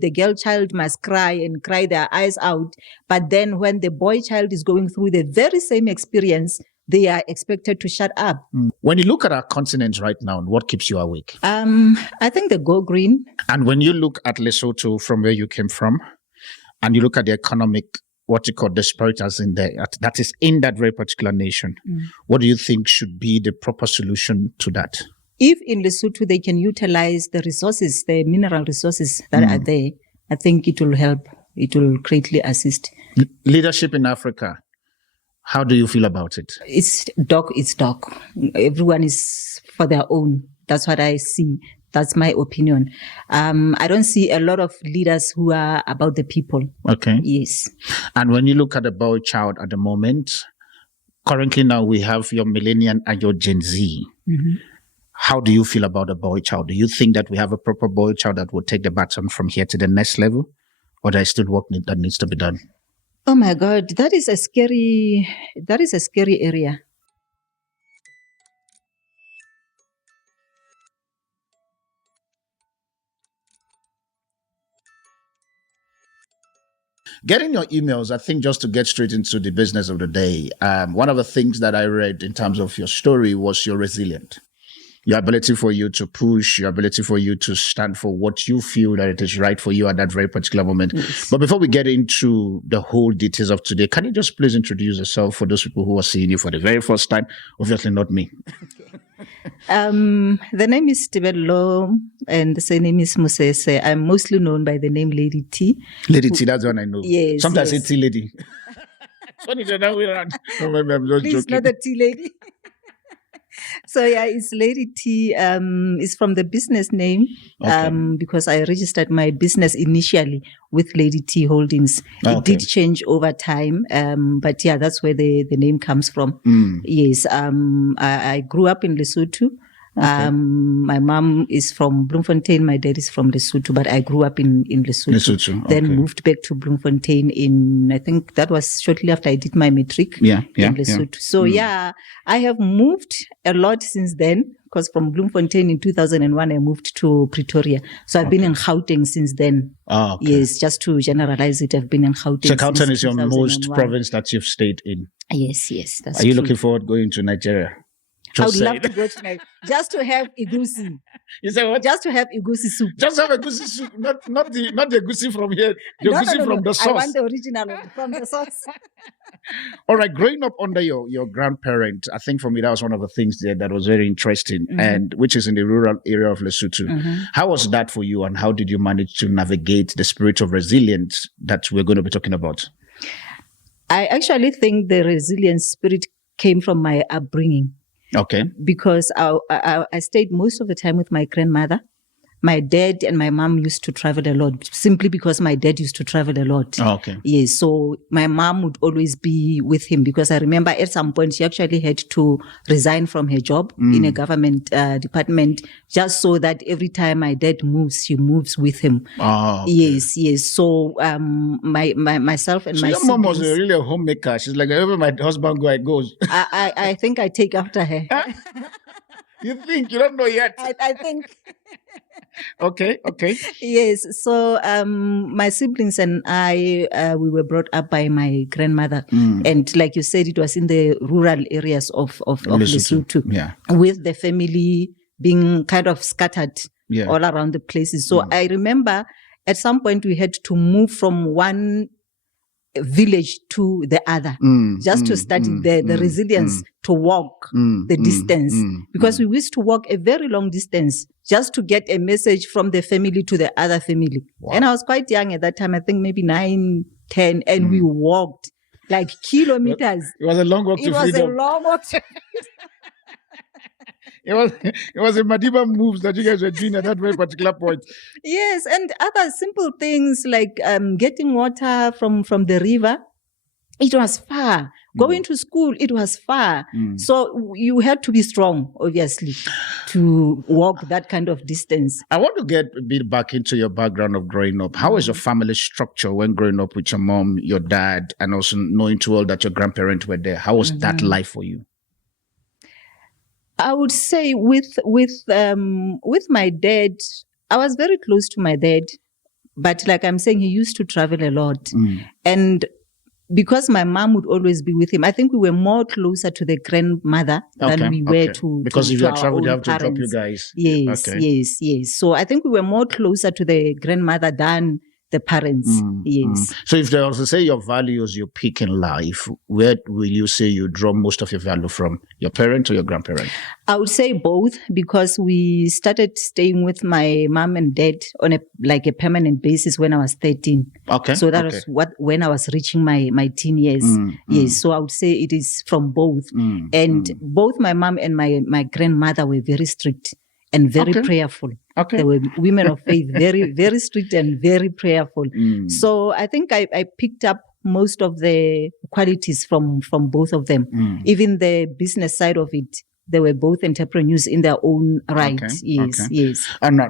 the girl child must cry and cry their eyes out. But then when the boy child is going through the very same experience, they are expected to shut up. When you look at our continent right now, what keeps you awake? I think the Go Green. And when you look at Lesotho from where you came from, and you look at the economic, what you call disparities in there, that is in that very particular nation, what do you think should be the proper solution to that? If in Lesotho they can utilize the resources, the mineral resources that are there, I think it will help. It will greatly assist. Leadership in Africa, how do you feel about it? It's dog. Everyone is for their own. That's what I see. That's my opinion. I don't see a lot of leaders who are about the people. Okay. Yes. And when you look at the boy child at the moment, currently now we have your millennial and your Gen Z. How do you feel about the boy child? Do you think that we have a proper boy child that will take the baton from here to the next level? Or there is still work that needs to be done? Oh my God, that is a scary area. Getting your emails, I think just to get straight into the business of the day, one of the things that I read in terms of your story was you're resilient. Your ability for you to push, your ability for you to stand for what you feel that it is right for you at that very particular moment. Yes. But before we get into the whole details of today, can you just please introduce yourself for those people who are seeing you for the very first time? Obviously not me. The name is Tebello and the surname is Mosese. I'm mostly known by the name Lady T. Lady T, that's one I know. Yes. Sometimes yes. it's T Lady. Funny that now we're around. I'm just Please, joking. not the T Lady. So yeah, it's Lady T. It's from the business name, because I registered my business initially with Lady T Holdings. It did change over time, but yeah, that's where the name comes from. Yes, I grew up in Lesotho. My mom is from Bloemfontein. My dad is from Lesotho, but I grew up in Lesotho. Then moved back to Bloemfontein I think that was shortly after I did my matric in Lesotho. So yeah, I have moved a lot since then, because from Bloemfontein in 2001, I moved to Pretoria. So I've been in Gauteng since then. Yes, just to generalize it, I've been in Gauteng. So Gauteng is your most province that you've stayed in? Yes, that's Are you looking forward to going to Nigeria? I would love to go to Nigeria just to have egusi. You say what? Just to have egusi soup. Just have egusi soup, not the egusi from here. The egusi from the sauce. I want the original one from the sauce. All right, growing up under your grandparent, I think for me that was one of the things there that was very interesting, and which is in the rural area of Lesotho. How was that for you, and how did you manage to navigate the spirit of resilience that we're going to be talking about? I actually think the resilient spirit came from my upbringing. Okay. Because I stayed most of the time with my grandmother. My dad and my mom used to travel a lot, simply because my dad used to travel a lot. Okay. Yes, so my mom would always be with him, because I remember at some point she actually had to resign from her job in a government department, just so that every time my dad moves, she moves with him. Yes. So myself and my your mom was really a homemaker. She's like, wherever my husband goes. I think I take after her. You think? You don't know yet. I think. Okay. Yes. So my siblings and I, we were brought up by my grandmother, and like you said, it was in the rural areas of Lesotho, with the family being kind of scattered all around the places. So I remember at some point we had to move from one village to the other, just to study the resilience to walk the distance, because we used to walk a very long distance just to get a message from the family to the other family. Wow. And I was quite young at that time, I think maybe 9, 10, and we walked like kilometers. It was a long walk to freedom. It was a long walk to It was a Madiba moves that you guys were doing at that very particular point. Yes, and other simple things like getting water from the river. It was far. Going to school, it was far. So you had to be strong, obviously, to walk that kind of distance. I want to get a bit back into your background of growing up. How was your family structure when growing up with your mom, your dad, and also knowing too well that your grandparents were there? How was that life for you? I would say with my dad, I was very close to my dad, But like I'm saying, he used to travel a lot. And because my mom would always be with him, I think we were more closer to the grandmother than we were to because if to you our travel, they own have to drop you parents. guys. Yes. So I think we were more closer to the grandmother than the parents. Yes. So if they also say your values you pick in life, where will you say you draw most of your value from? Your parent or your grandparent? I would say both, because we started staying with my mom and dad on a permanent basis when I was 13. Okay. So that was when I was reaching my teen years. Yes. So I would say it is from both. And both my mom and my grandmother were very strict and very prayerful. Okay. They were women of faith, very, very strict and very prayerful. So I think I picked up most of the qualities from both of them. Even the business side of it, they were both entrepreneurs in their own right. Yes. And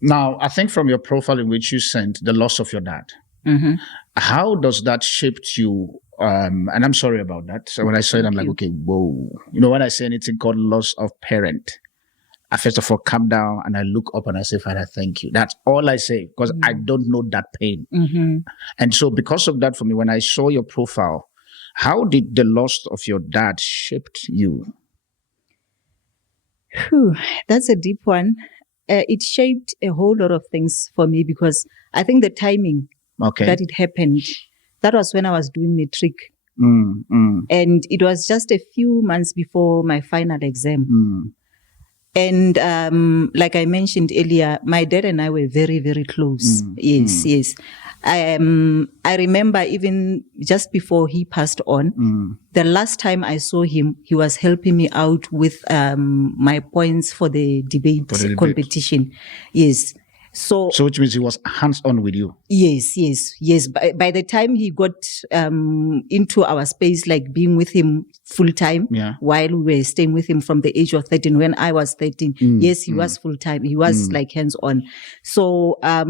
now, I think from your profile in which you sent the loss of your dad, how does that shape you? And I'm sorry about that. So when I said, I'm like, okay, whoa. When I say anything called loss of parent, I first of all calm down and I look up and I say, Father, thank you. That's all I say, because I don't know that pain. And so because of that, for me, when I saw your profile, how did the loss of your dad shape you? That's a deep one. It shaped a whole lot of things for me, because I think the timing that it happened, that was when I was doing matric. And it was just a few months before my final exam. And like I mentioned earlier, my dad and I were very, very close. Yes. I remember even just before he passed on, the last time I saw him, he was helping me out with my points for the debate competition. Yes. So which means he was hands-on with you? Yes. By the time he got into our space, like being with him full-time, while we were staying with him from the age of 13, when I was 13, yes, he was full-time. He was like hands-on. So I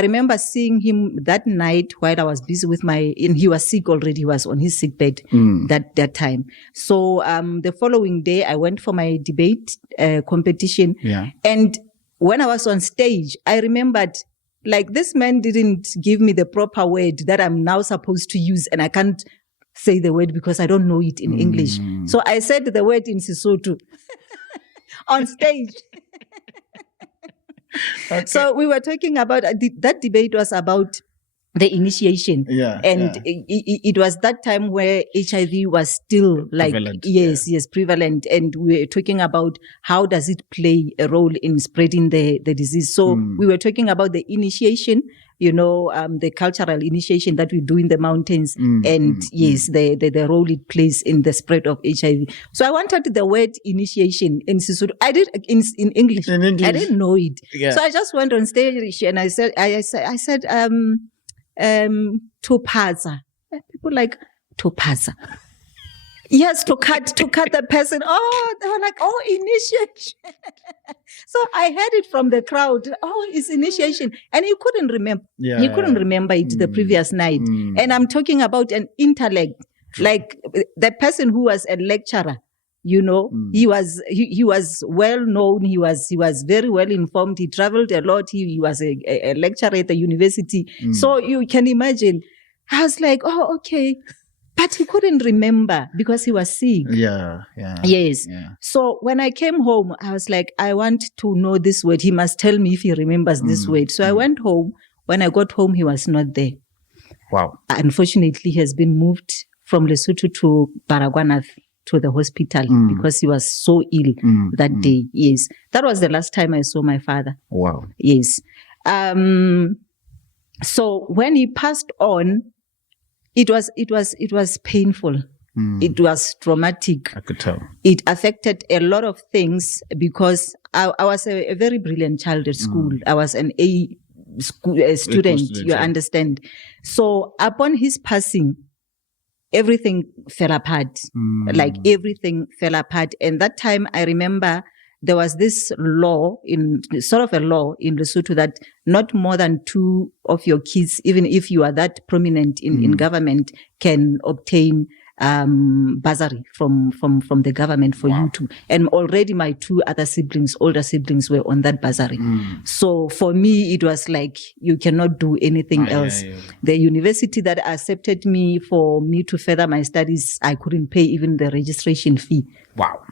remember seeing him that night while I was busy with and he was sick already. He was on his sick bed that time. So the following day, I went for my debate competition. And when I was on stage, I remembered, like, this man didn't give me the proper word that I'm now supposed to use, and I can't say the word because I don't know it in English. So I said the word in Sesotho on stage. So we were talking about, that debate was about the initiation. It was that time where HIV was still like, prevalent. Yes, prevalent. And we were talking about how does it play a role in spreading the disease. So we were talking about the initiation, the cultural initiation that we do in the mountains, the role it plays in the spread of HIV. So I wanted the word initiation in Sesotho. I did in English. I didn't know it. So I just went on stage and I said, topaza. People like topaza. Yes, to cut the person. Oh, they were like, initiation. So I heard it from the crowd. Oh, it's initiation. And he couldn't remember. He couldn't remember it the previous night. And I'm talking about an intellect, like the person who was a lecturer. He was well known. He was very well informed. He traveled a lot. He was a lecturer at the university. So you can imagine. I was like, oh, okay. But he couldn't remember because he was sick. Yes. So when I came home, I was like, I want to know this word. He must tell me if he remembers this word. So I went home. When I got home, he was not there. Wow. Unfortunately, he has been moved from Lesotho to Baragwanath, to the hospital, because he was so ill that day. Yes. That was the last time I saw my father. Wow. Yes. So when he passed on, it was painful. It was traumatic. I could tell. It affected a lot of things because I was a very brilliant child at school. I was an A student, you understand. So upon his passing, everything fell apart. Like everything fell apart. And that time I remember there was this law in Lesotho that not more than 2 of your kids, even if you are that prominent in government, can obtain bursary from the government for you to, and already my two other siblings, older siblings, were on that bursary. So for me, it was like, you cannot do anything else. The university that accepted me for me to further my studies, I couldn't pay even the registration fee. Wow.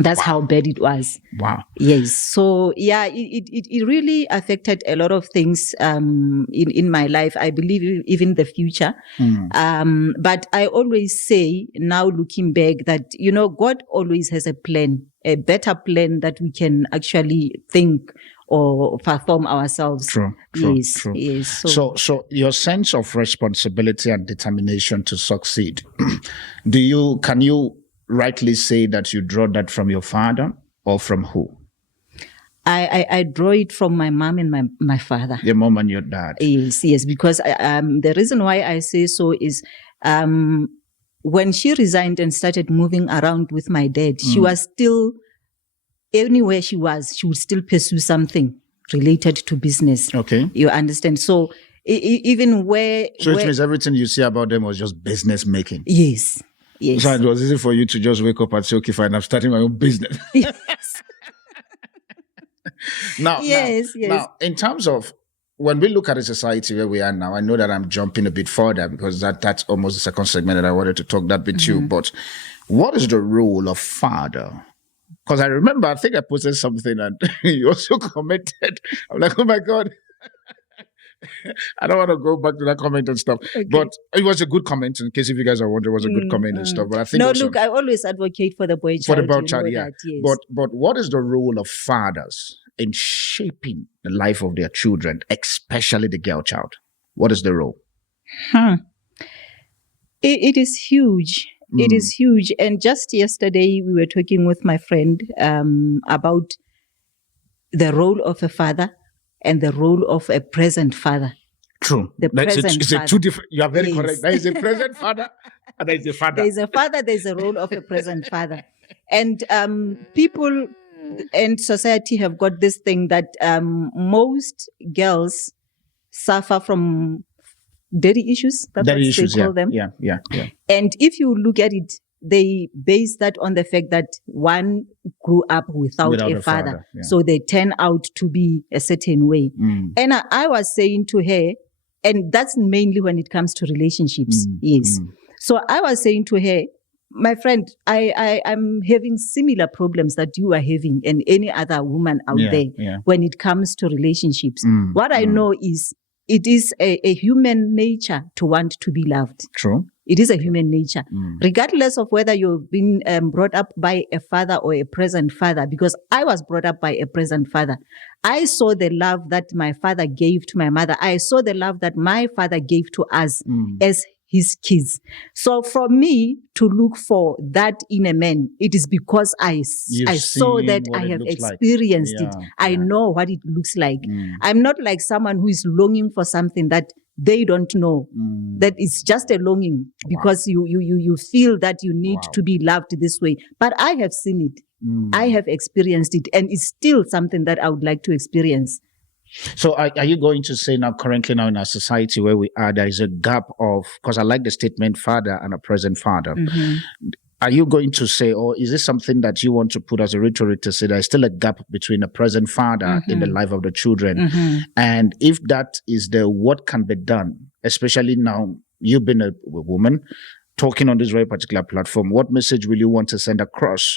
That's how bad it was. Wow. Yes. So yeah, it really affected a lot of things in my life. I believe even the future. But I always say now, looking back, that God always has a plan, a better plan that we can actually think or perform ourselves. True. Yes. So your sense of responsibility and determination to succeed, can you rightly say that you draw that from your father or from who? I draw it from my mom and my father. Your mom and your dad. Yes, because the reason why I say so is when she resigned and started moving around with my dad, she was still, anywhere she would still pursue something related to business. Okay. You understand? So even where... So it means everything you see about them was just business making. Yes. Yes. So it was easy for you to just wake up and say, okay, fine, I'm starting my own business. Yes. Now, in terms of when we look at a society where we are now, I know that I'm jumping a bit further because that's almost the second segment that I wanted to talk that with you. But what is the role of father? Because I remember, I think I posted something and you also commented. I'm like, oh my God. I don't want to go back to that comment and stuff, but it was a good comment. In case if you guys are wondering, it was a good comment and stuff. But I think I always advocate for the boy child. For the boy child, yeah. Yes. But what is the role of fathers in shaping the life of their children, especially the girl child? What is the role? It is huge. It is huge. And just yesterday, we were talking with my friend about the role of a father and the role of a present father. True. It's a two different. You are very correct. There is a present father and there is a father. There is a father. There is a role of a present father, and people and society have got this thing that most girls suffer from daddy issues. That's what they call them. Yeah. And if you look at it, they base that on the fact that one grew up without a father. So they turn out to be a certain way. And I was saying to her, and that's mainly when it comes to relationships. So I was saying to her, my friend, I'm having similar problems that you are having and any other woman out there when it comes to relationships. What I know is it is a human nature to want to be loved. True. It is a human nature, regardless of whether you've been brought up by a father or a present father, because I was brought up by a present father. I saw the love that my father gave to my mother. I saw the love that my father gave to us as his kids. So for me to look for that in a man, it is because I saw that, I have experienced it. I know what it looks like. I'm not like someone who is longing for something that they don't know. That it's just a longing because you feel that you need to be loved this way. But I have seen it. I have experienced it, and it's still something that I would like to experience. So are you going to say now, currently now in our society where we are, there is a gap of, because I like the statement father and a present father. Are you going to say, or is this something that you want to put as a rhetoric to say there's still a gap between a present father in the life of the children? And if that is what can be done, especially now you've been a woman talking on this very particular platform, what message will you want to send across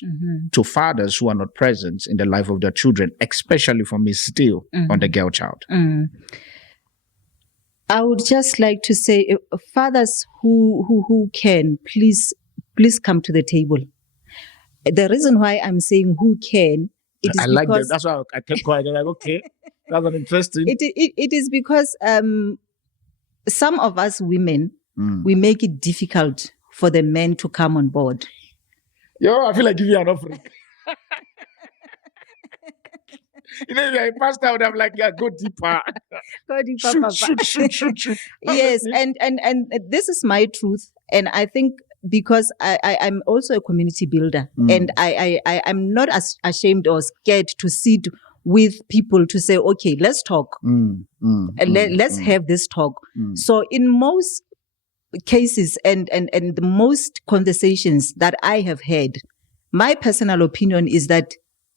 to fathers who are not present in the life of their children, especially for me still on the girl child? I would just like to say, fathers who can, please come to the table. The reason why I'm saying who can, it is I like that. That's why I kept quiet. I'm like, okay, that's an interesting. It is because some of us women, we make it difficult for the men to come on board. Yo, I feel like giving you an offering. You know, if you're a pastor, I would have like, go deeper. Go deeper, shoot. Yes, and this is my truth. And I think because I'm also a community builder, and I'm not as ashamed or scared to sit with people to say, okay, let's talk. Let's have this talk. So in most cases and the most conversations that I have had, my personal opinion is that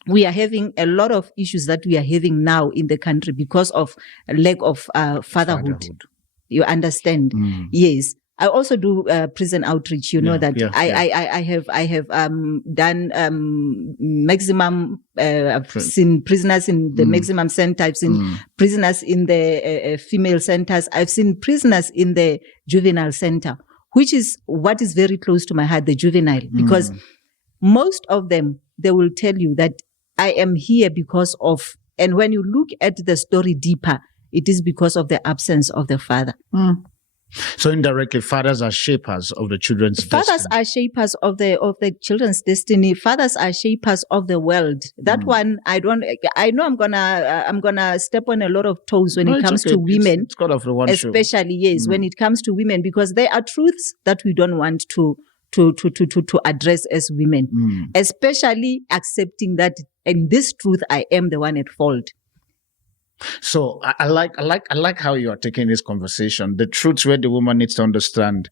we are having a lot of issues that we are having now in the country because of a lack of fatherhood. You understand? Yes. I also do prison outreach. You know that I have done maximum. I've seen prisoners in the maximum center. I've seen prisoners in the female centers. I've seen prisoners in the juvenile center, which is what is very close to my heart, the juvenile, because most of them, they will tell you that I am here because of, and when you look at the story deeper, it is because of the absence of the father. So indirectly, fathers are shapers of the children's destiny. Fathers are shapers of the children's destiny. Fathers are shapers of the world. That one, I know I'm gonna step on a lot of toes when it comes to women. It's kind of the one especially, show. Yes, when it comes to women, because there are truths that we don't want to address as women, especially accepting that in this truth, I am the one at fault. So I like how you are taking this conversation. The truth where the woman needs to understand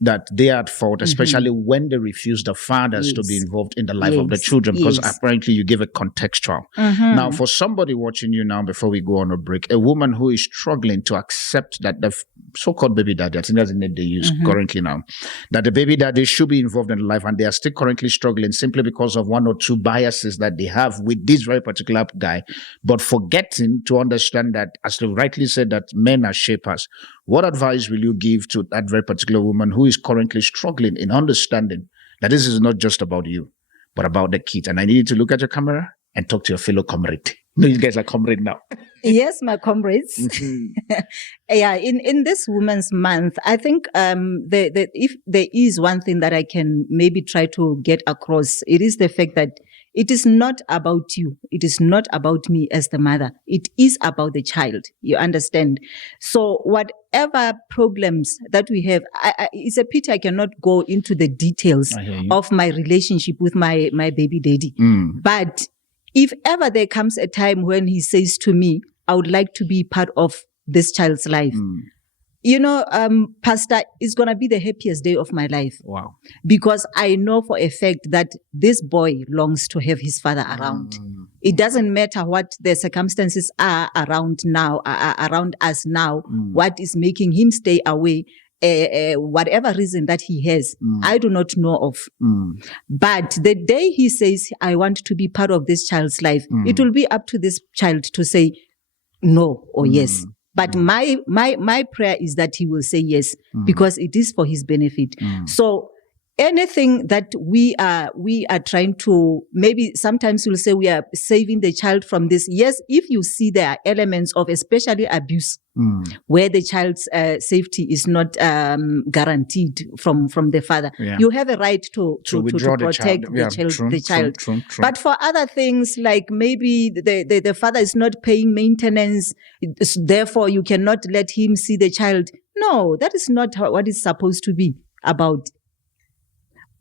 that they are at fault, especially when they refuse the fathers to be involved in the life of the children, because apparently you give it contextual. Now, for somebody watching you now, before we go on a break, a woman who is struggling to accept that the so-called baby daddy, I think that's the name they use currently now, that the baby daddy should be involved in life, and they are still currently struggling simply because of one or two biases that they have with this very particular guy, but forgetting to understand that, as you rightly said, that men are shapers. What advice will you give to that very particular woman who is currently struggling in understanding that this is not just about you, but about the kids? And I need you to look at your camera and talk to your fellow comrade. No, you guys are comrade now. Yes, my comrades. In this Women's Month, I think if there is one thing that I can maybe try to get across, it is the fact that it is not about you. It is not about me as the mother. It is about the child. You understand? So whatever problems that we have, it's a pity I cannot go into the details of my relationship with my baby daddy. But if ever there comes a time when he says to me, I would like to be part of this child's life, you know, Pastor, it's going to be the happiest day of my life. Wow. Because I know for a fact that this boy longs to have his father around. It doesn't matter what the circumstances are around now, around us now, what is making him stay away, whatever reason that he has, I do not know of. But the day he says, I want to be part of this child's life, it will be up to this child to say no or yes. But my prayer is that he will say yes, because it is for his benefit. So anything that we are trying to, maybe sometimes we'll say we are saving the child from this. Yes, if you see there are elements of especially abuse, where the child's safety is not guaranteed from the father, you have a right to protect the child. True. But for other things, like maybe the father is not paying maintenance, therefore you cannot let him see the child. No, that is not what it's supposed to be about.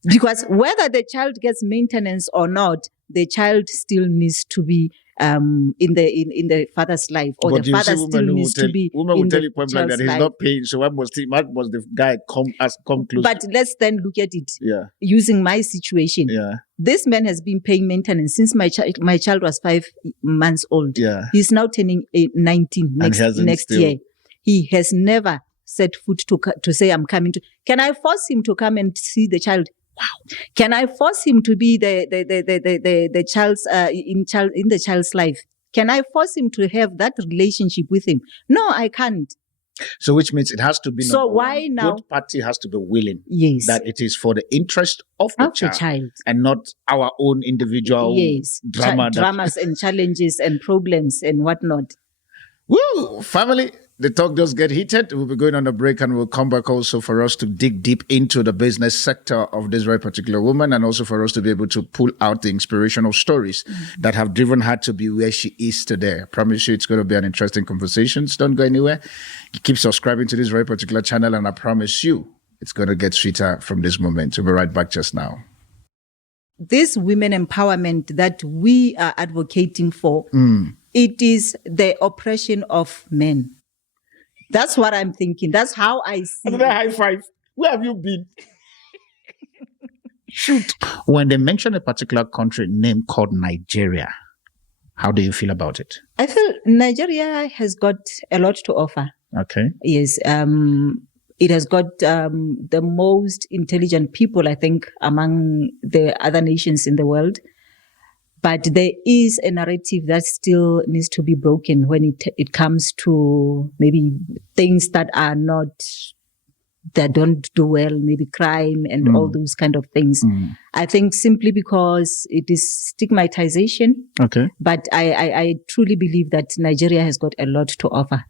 Because whether the child gets maintenance or not, the child still needs to be in the father's life, or but the father still needs to be woman will tell you point blank that he's not paying. So what must the guy come close? But let's then look at it. Using my situation. This man has been paying maintenance since my child was 5 months old. He's now turning 19 next year. He has never set foot to say, I'm coming to. Can I force him to come and see the child? Wow. Can I force him to be the child's in the child's life? Can I force him to have that relationship with him? No, I can't. So which means it has to be, so why one, now both party has to be willing that it is for the interest of the child and not our own individual dramas and challenges and problems and whatnot. Woo! Family, the talk does get heated. We'll be going on a break, and we'll come back also for us to dig deep into the business sector of this very particular woman, and also for us to be able to pull out the inspirational stories that have driven her to be where she is today. I promise you it's going to be an interesting conversation. So don't go anywhere. Keep subscribing to this very particular channel, and I promise you it's going to get sweeter from this moment. We'll be right back just now. This women empowerment that we are advocating for, it is the oppression of men. That's what I'm thinking. That's how I see Another high five. Where have you been? Shoot. When they mention a particular country name called Nigeria, how do you feel about it? I feel Nigeria has got a lot to offer. Okay. Yes. It has got the most intelligent people, I think, among the other nations in the world. But there is a narrative that still needs to be broken when it comes to maybe things that don't do well, maybe crime and all those kind of things. I think simply because it is stigmatization. Okay. But I truly believe that Nigeria has got a lot to offer.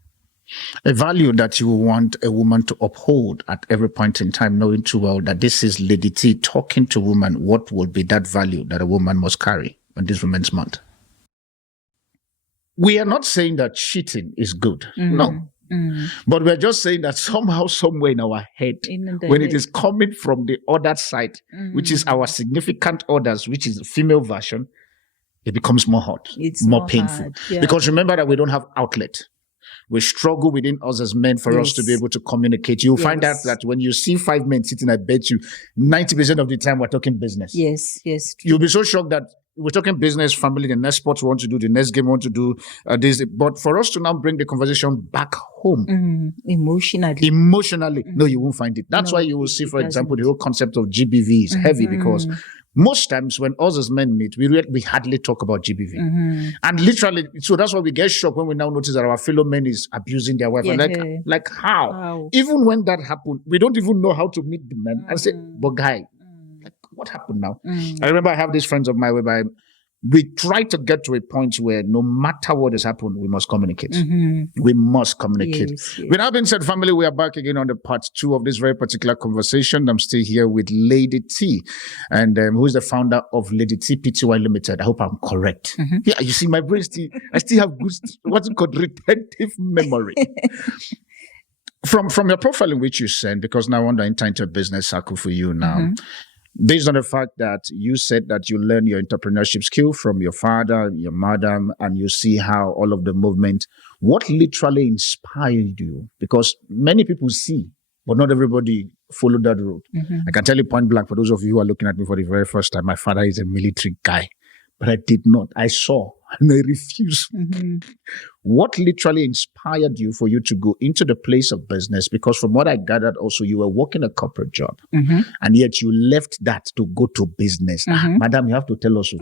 A value that you want a woman to uphold at every point in time, knowing too well that this is Lady T talking to women, what will be that value that a woman must carry on this Women's Month? We are not saying that cheating is good. No. But we're just saying that somehow, somewhere in our head, when it is coming from the other side, which is our significant others, which is the female version, it becomes more hot, more painful. Hard, yeah. Because remember that we don't have outlet. We struggle within us as men for us to be able to communicate. You'll find out that when you see 5 men sitting, I bet you 90% of the time we're talking business. Yes. True. You'll be so shocked that we're talking business, family, the next sport we want to do, the next game we want to do, this. But for us to now bring the conversation back home. Emotionally. No, you won't find it. That's why you will see, for example, the whole concept of GBV is heavy because most times when us as men meet, we hardly talk about GBV. And literally, so that's why we get shocked when we now notice that our fellow men is abusing their wife. And like how? Wow. Even when that happened, we don't even know how to meet the men and say, but guy, like, what happened now? I remember I have these friends of mine whereby we try to get to a point where no matter what has happened, we must communicate. We must communicate. Yes. With that being said, family, we are back again on the part 2 of this very particular conversation. I'm still here with Lady T, and who is the founder of Lady T Pty Limited. I hope I'm correct. Yeah, you see, my brain I still have good, what's it called, retentive memory. From your profile in which you sent, because now I want to enter into a business circle for you now. Based on the fact that you said that you learn your entrepreneurship skill from your father, your mother, and you see how all of the movement, what literally inspired you? Because many people see, but not everybody follow that road. I can tell you point blank, for those of you who are looking at me for the very first time, my father is a military guy, but I did not. I saw and I refused. What literally inspired you for you to go into the place of business? Because from what I gathered also, you were working a corporate job and yet you left that to go to business. Madam, you have to tell us.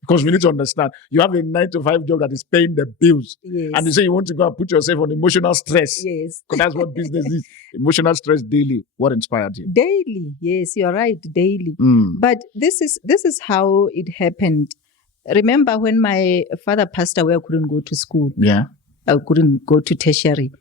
Because we need to understand, you have a 9-to-5 job that is paying the bills. And you say you want to go and put yourself on emotional stress. Because that's what business is. Emotional stress daily. What inspired you? Daily. Yes, you're right. Daily. But this is how it happened. Remember when my father passed away, I couldn't go to school. I couldn't go to tertiary.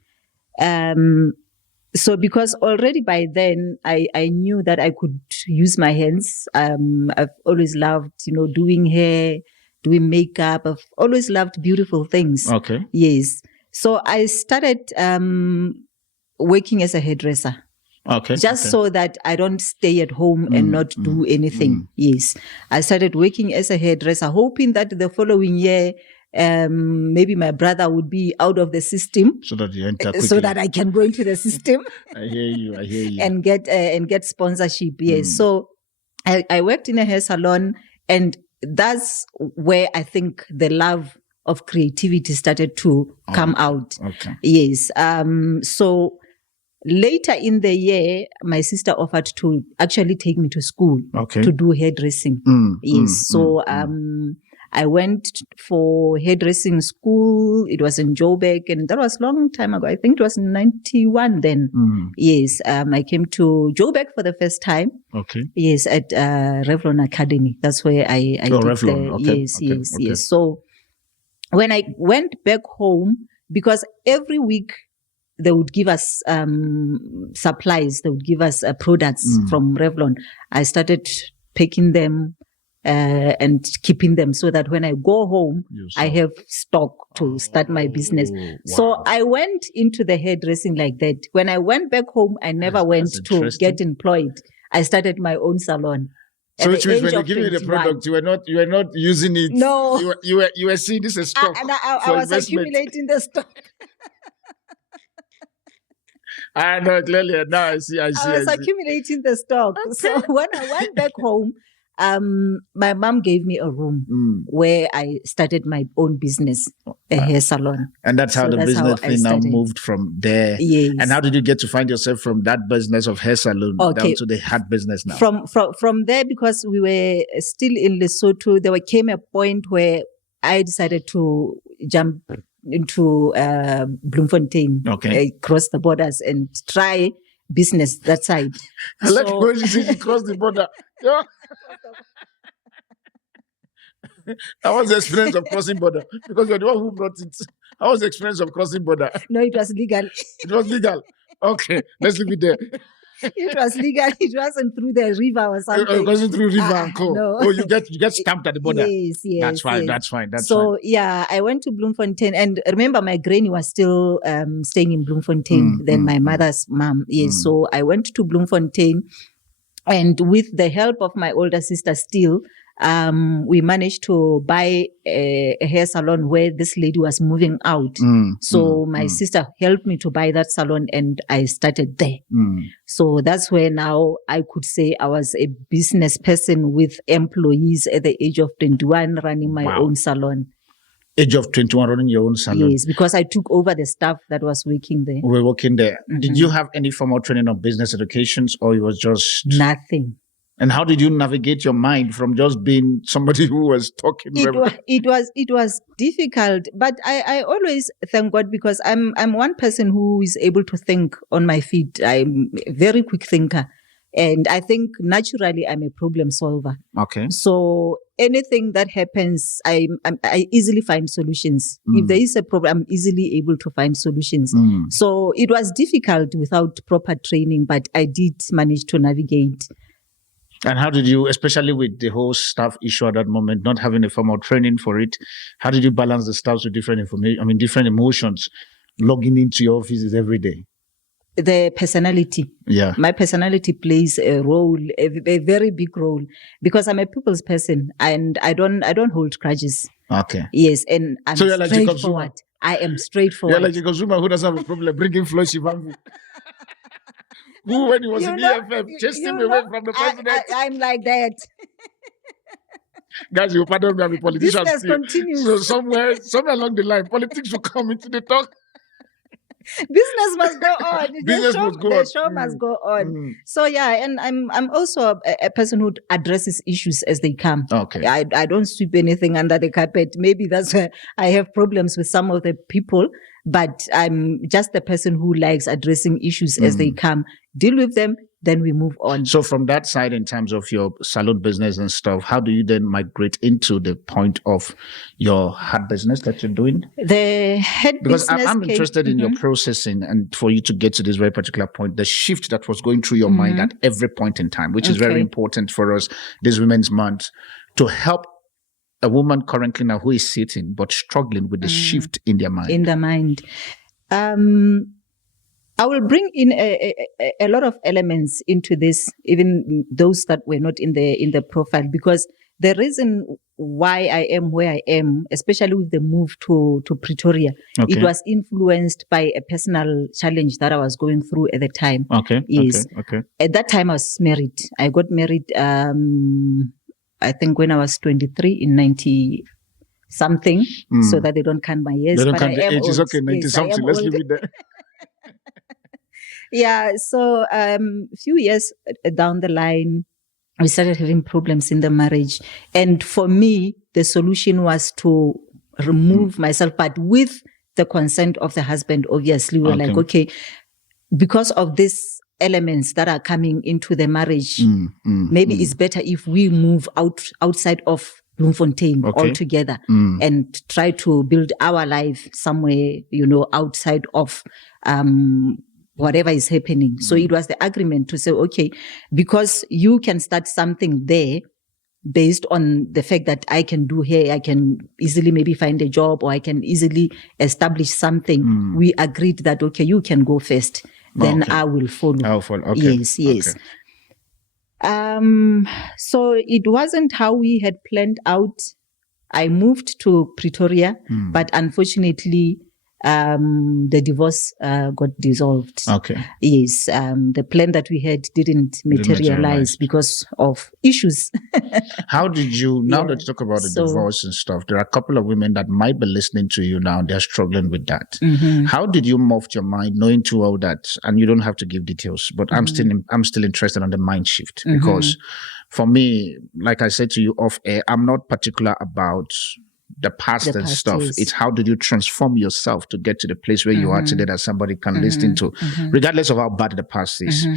So because already by then I knew that I could use my hands. I've always loved, doing hair, doing makeup. I've always loved beautiful things. Okay. Yes. So I started working as a hairdresser. Okay. Just so that I don't stay at home and not do anything. Yes. I started working as a hairdresser, hoping that the following year, maybe my brother would be out of the system. So that you enter quickly. So that I can go into the system. I hear you. And get sponsorship. Yes. So I worked in a hair salon, and that's where I think the love of creativity started to come out. Okay. Yes. So later in the year, my sister offered to actually take me to school to do hairdressing. So I went for hairdressing school. It was in Joburg, and that was a long time ago. I think it was 91 then. Yes, I came to Joburg for the first time. Okay. Yes, at Revlon Academy. That's where I did Revlon. Yes. So when I went back home, because every week they would give us supplies. They would give us products from Revlon. I started picking them and keeping them so that when I go home, I have stock to start my business. Wow. So I went into the hairdressing like that. When I went back home, I never went to get employed. I started my own salon. So which means when you give me the product, you were not using it. No. You were seeing this as stock. And I was accumulating the stock. I know clearly. Now I see. I was accumulating the stock. Okay. So when I went back home, my mom gave me a room where I started my own business, a hair salon. And that's how the business thing now moved from there. Yes. And how did you get to find yourself from that business of hair salon down to the hat business now? From there, because we were still in Lesotho, there came a point where I decided to jump into Bloemfontein, cross the borders and try business that side. I like when you say you cross the border. Yeah. How was the experience of crossing border? Because you're the one who brought it. How was the experience of crossing border? No, it was legal. It was legal. Okay, let's leave it there. It was legal. It wasn't through the river or something. It wasn't through river and co. No. Oh, you get stamped at the border. Yes. That's fine. Yes. That's so, fine. yeah, I went to Bloemfontein, and remember, my granny was still staying in Bloemfontein. Then my mother's mom. Yes. So I went to Bloemfontein, and with the help of my older sister, still. We managed to buy a hair salon where this lady was moving out. So my sister helped me to buy that salon, and I started there. So that's where now I could say I was a business person with employees at the age of 21 running my own salon. Age of 21 running your own salon? Yes, because I took over the staff that was working there. We were working there. Did you have any formal training of business educations, or it was just... Nothing. And how did you navigate your mind from just being somebody who was talking? It was difficult, but I always thank God, because I'm one person who is able to think on my feet. I'm a very quick thinker, and I think naturally I'm a problem solver. Okay. So anything that happens, I easily find solutions. If there is a problem, I'm easily able to find solutions. So it was difficult without proper training, but I did manage to navigate. And how did you, especially with the whole staff issue at that moment, not having a formal training for it, how did you balance the staffs with different information, different emotions, logging into your offices every day? The personality. Yeah. My personality plays a role, a very big role, because I'm a people's person, and I don't hold grudges. Okay. Yes, and I'm so you're like straightforward. I am straightforward. You're like a consumer who doesn't have a problem bringing flush who, when he was in EFF, chased him away from the president. I'm like that. Guys, you pardon me, I'm a politician. Business continues. So somewhere along the line, politics will come into the talk. Business must go on. The show must go on. So yeah, and I'm also a person who addresses issues as they come. Okay. I don't sweep anything under the carpet. Maybe that's where I have problems with some of the people, but I'm just the person who likes addressing issues as they come, deal with them, then we move on. So from that side, in terms of your salon business and stuff, how do you then migrate into the point of your hat business that you're doing? The head business. Because I'm interested in your processing, and for you to get to this very particular point, the shift that was going through your mind at every point in time, which is very important for us, this Women's Month, to help a woman currently now who is sitting but struggling with the shift in their mind. In their mind. I will bring in a lot of elements into this, even those that were not in the profile, because the reason why I am where I am, especially with the move to Pretoria, it was influenced by a personal challenge that I was going through at the time. Okay. Yes. Okay. At that time, I was married. I got married, I think when I was 23 in 90 something, so that they don't count my years. They don't but count the age. It's okay, 90 yes, something. Let's leave it there. Yeah, so a few years down the line, we started having problems in the marriage. And for me, the solution was to remove myself, but with the consent of the husband, obviously. We were like, okay, because of these elements that are coming into the marriage, maybe it's better if we move outside of Bloemfontein altogether and try to build our life somewhere, outside of whatever is happening. So it was the agreement to say, okay, because you can start something there based on the fact that I can do here, I can easily maybe find a job, or I can easily establish something. We agreed that, okay, you can go first, then I will follow. I'll follow. Okay. Yes. So it wasn't how we had planned out. I moved to Pretoria, but unfortunately, the divorce got dissolved. Okay. Yes. The plan that we had didn't materialize because of issues. How did you, now that you talk about the divorce and stuff, there are a couple of women that might be listening to you now, they're struggling with that. Mm-hmm. How did you morph your mind knowing too well that, and you don't have to give details, but I'm still interested on the mind shift, because for me, like I said to you off air, I'm not particular about the past and stuff. Yes. It's how did you transform yourself to get to the place where you are today that somebody can listen to, regardless of how bad the past is.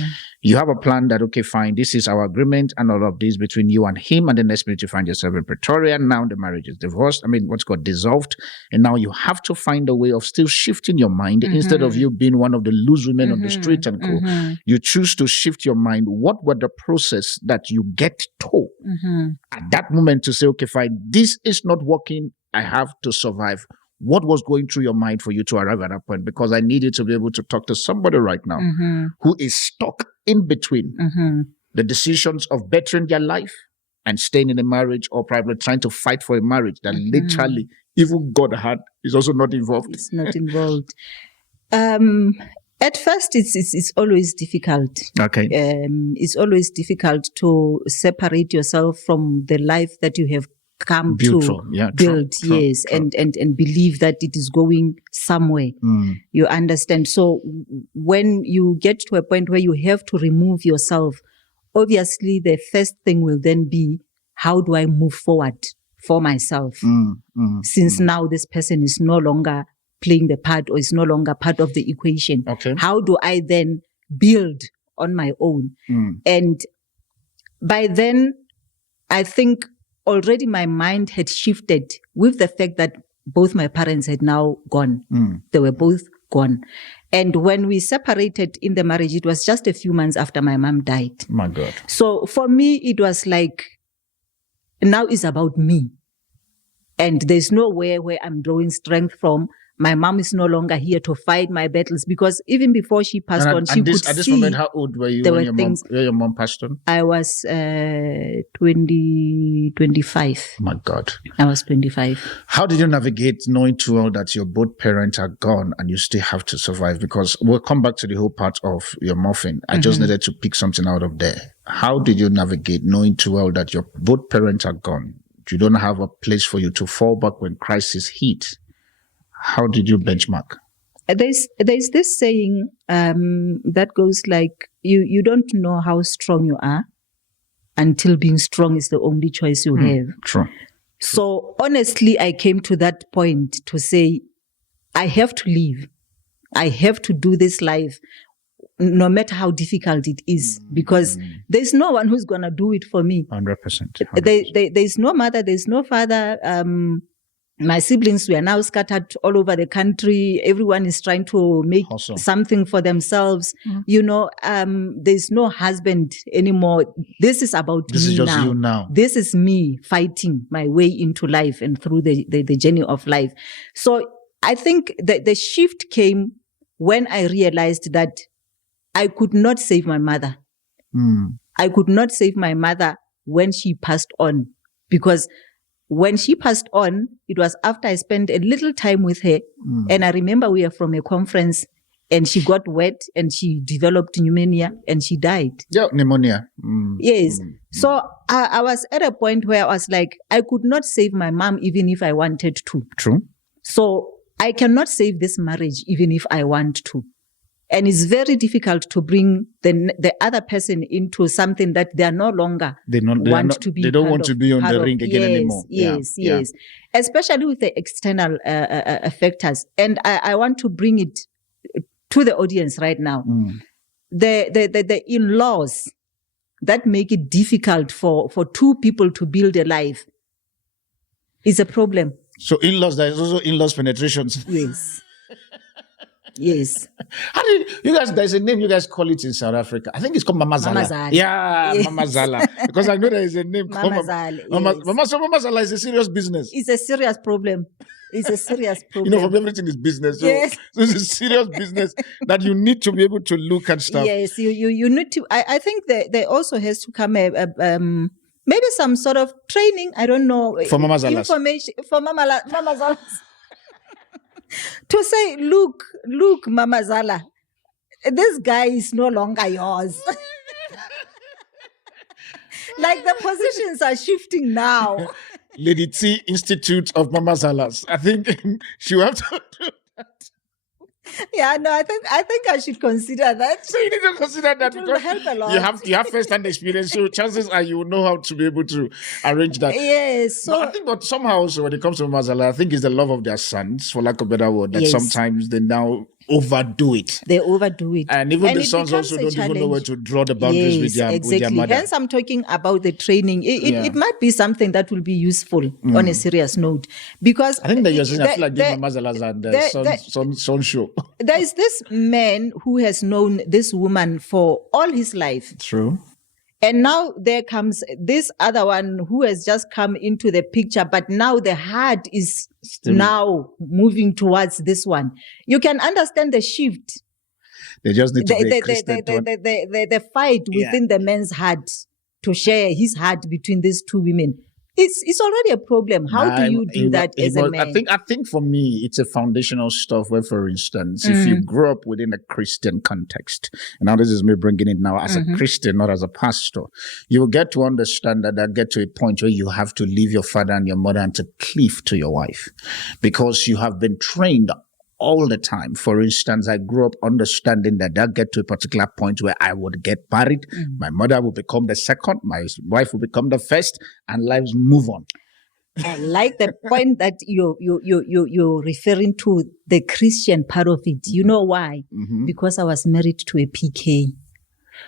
You have a plan that, okay, fine, this is our agreement and all of this between you and him, and the next minute you find yourself in Pretoria. Now the marriage is divorced. I mean, what's called dissolved. And now you have to find a way of still shifting your mind instead of you being one of the loose women on the street and co. You choose to shift your mind. What were the process that you get told at that moment to say, okay, fine, this is not working. I have to survive. What was going through your mind for you to arrive at that point? Because I need you to be able to talk to somebody right now who is stuck in between the decisions of bettering their life and staying in a marriage, or probably trying to fight for a marriage that literally even God had is also not involved. It's not involved. At first, it's always difficult. Okay. It's always difficult to separate yourself from the life that you have come Built to from. Yeah, build, true, yes, true. And believe that it is going somewhere. You understand? So when you get to a point where you have to remove yourself, obviously the first thing will then be, how do I move forward for myself? Since now this person is no longer playing the part, or is no longer part of the equation. Okay. How do I then build on my own? And by then, I think already my mind had shifted with the fact that both my parents had now gone. They were both gone. And when we separated in the marriage, it was just a few months after my mom died. My God. So for me, it was like, now it's about me. And there's nowhere where I'm drawing strength from. My mom is no longer here to fight my battles, because even before she passed on, she could see. At this moment, how old were you when your mom passed on? I was 25. My God. I was 25. How did you navigate knowing too well that your both parents are gone and you still have to survive? Because we'll come back to the whole part of your morphing. I just needed to pick something out of there. How did you navigate knowing too well that your both parents are gone? You don't have a place for you to fall back when crisis hit. How did you benchmark? There's this saying that goes like, you don't know how strong you are until being strong is the only choice you have. True. So honestly, I came to that point to say, I have to live. I have to do this life, no matter how difficult it is, because there's no one who's going to do it for me. 100%. There's no mother, there's no father. My siblings were now scattered all over the country. Everyone is trying to make something for themselves. You know, there's no husband anymore. This is about this me is just now. You now. This is me fighting my way into life and through the journey of life. So I think the shift came when I realized that I could not save my mother. I could not save my mother when she passed on, because when she passed on, it was after I spent a little time with her. And I remember we were from a conference and she got wet and she developed pneumonia and she died. Yeah, pneumonia. Yes. So I was at a point where I was like, I could not save my mom even if I wanted to. True. So I cannot save this marriage even if I want to. And it's very difficult to bring the other person into something that they are no longer They don't want to be on the ring again anymore. Yes. Especially with the external factors. And I want to bring it to the audience right now. The in-laws that make it difficult for two people to build a life is a problem. So in-laws, there's also in-laws penetrations. Yes. Yes. How do you guys, there's a name you guys call it in South Africa. I think it's called Mama Zala. Mama Zala. Yeah, yes. Mama Zala. Because I know there is a name called Mama Zala. Yes. Mama Zala is a serious business. It's a serious problem. It's a serious problem. You know, from everything is business. So, yes. So it's a serious business that you need to be able to look and stuff. Yes, you need to. I think there also has to come maybe some sort of training. I don't know. For Mama Zalas. Information for Mama Zalas. To say, look, Mama Zala, this guy is no longer yours. Like the positions are shifting now. Lady T Institute of Mama Zalas. I think she will have to do that. Yeah, no, I think I should consider that. So you need to consider that It will because help a lot. you have first-hand experience, so chances are you will know how to be able to arrange that. Yes. So But I think, but somehow also when it comes to Mama Zala, I think it's the love of their sons, for lack of a better word, that Yes. sometimes they now overdo it. They overdo it. And even the it sons becomes also a don't even know challenge. where to draw the boundaries Yes, with their exactly. mother. Hence, I'm talking about the training. Yeah. It might be something that will be useful on a serious note. Because I think that you're saying, I feel like doing Mama Zalas and son show. there is this man who has known this woman for all his life. True. And now there comes this other one who has just come into the picture, but now the heart is now moving towards this one. You can understand the shift. They just need to be the fight within the man's heart to share his heart between these two women. It's already a problem. How do you do that as a man? I think for me, it's a foundational stuff where, for instance, if you grew up within a Christian context, and now this is me bringing it now as a Christian, not as a pastor, you will get to understand that get to a point where you have to leave your father and your mother and to cleave to your wife because you have been trained all the time. For instance, I grew up understanding that get to a particular point where I would get married, my mother will become the second, my wife will become the first, and lives move on. I like the point that you're referring to the Christian part of it. You know why? Because I was married to a PK.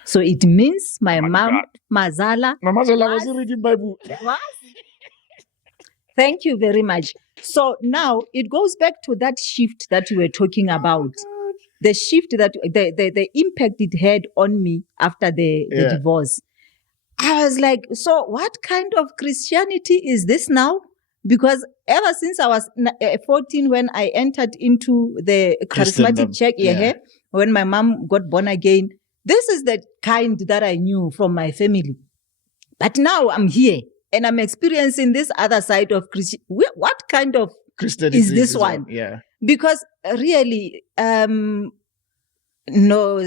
So it means my mom, Mazala. Mama Zala was reading Bible. Thank you very much. So now it goes back to that shift that you were talking about. The shift that the impact it had on me after the divorce. I was like, so what kind of Christianity is this now? Because ever since I was 14, when I entered into the charismatic church, when my mom got born again, this is the kind that I knew from my family. But now I'm here. And I'm experiencing this other side of Christian. What kind of Christianity is this one? Yeah. Because really, I know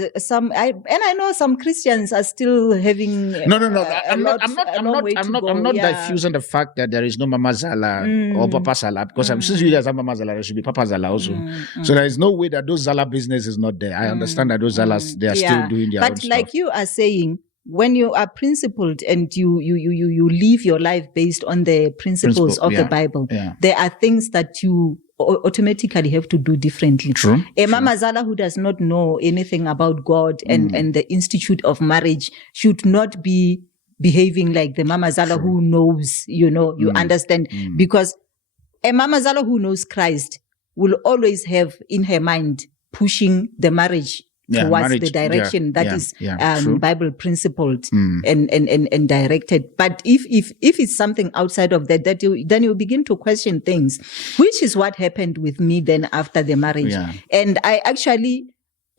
some Christians are still having. No. I'm not diffusing the fact that there is no Mama Zala or Papa Zala because since you guys have Mama Zala, there should be Papa Zala also. So there is no way that those Zala business is not there. I understand that those Zalas they are still doing their own stuff. But like you are saying, when you are principled and you live your life based on the principles of the Bible, there are things that you automatically have to do differently. True. Mama Zala who does not know anything about God and the institute of marriage should not be behaving like the Mama Zala who knows, you understand? Because a Mama Zala who knows Christ will always have in her mind pushing the marriage towards the direction that is Bible principled and directed. But if it's something outside of that, then you begin to question things, which is what happened with me then after the marriage. Yeah. And I actually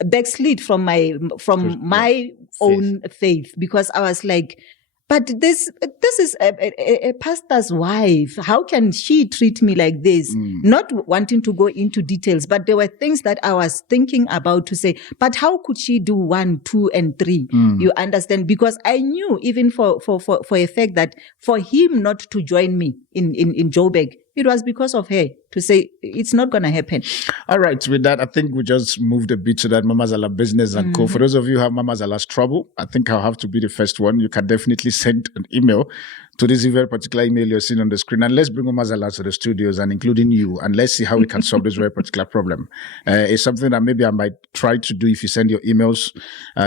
backslid from my own faith because I was like, but this is a pastor's wife. How can she treat me like this? Not wanting to go into details, but there were things that I was thinking about to say, but how could she do 1, 2, and 3? You understand? Because I knew even for a fact that for him not to join me in Joburg, it was because of her to say it's not going to happen. All right. With that, I think we just moved a bit to that Mama Zala business and co. For those of you who have Mama Zala's trouble, I think I'll have to be the first one. You can definitely send an email to this very particular email you're seeing on the screen. And let's bring Mama Zala to the studios and including you. And let's see how we can solve this very particular problem. It's something that maybe I might try to do if you send your emails.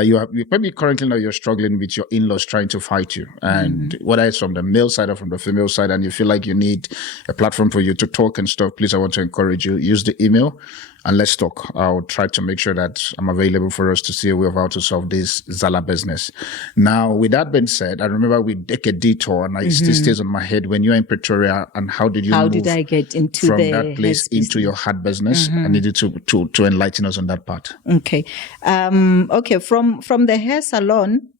You maybe currently now you're struggling with your in-laws trying to fight you. And whether it's from the male side or from the female side, and you feel like you need a platform for you to talk and stuff, please, I want to encourage you, use the email and let's talk. I'll try to make sure that I'm available for us to see a way of how to solve this Zala business. Now, with that being said, I remember we take a detour and it still stays on my head. When you're in Pretoria, and how did I get into from that place into your hat business? I needed to enlighten us on that part. Okay. From the hair salon,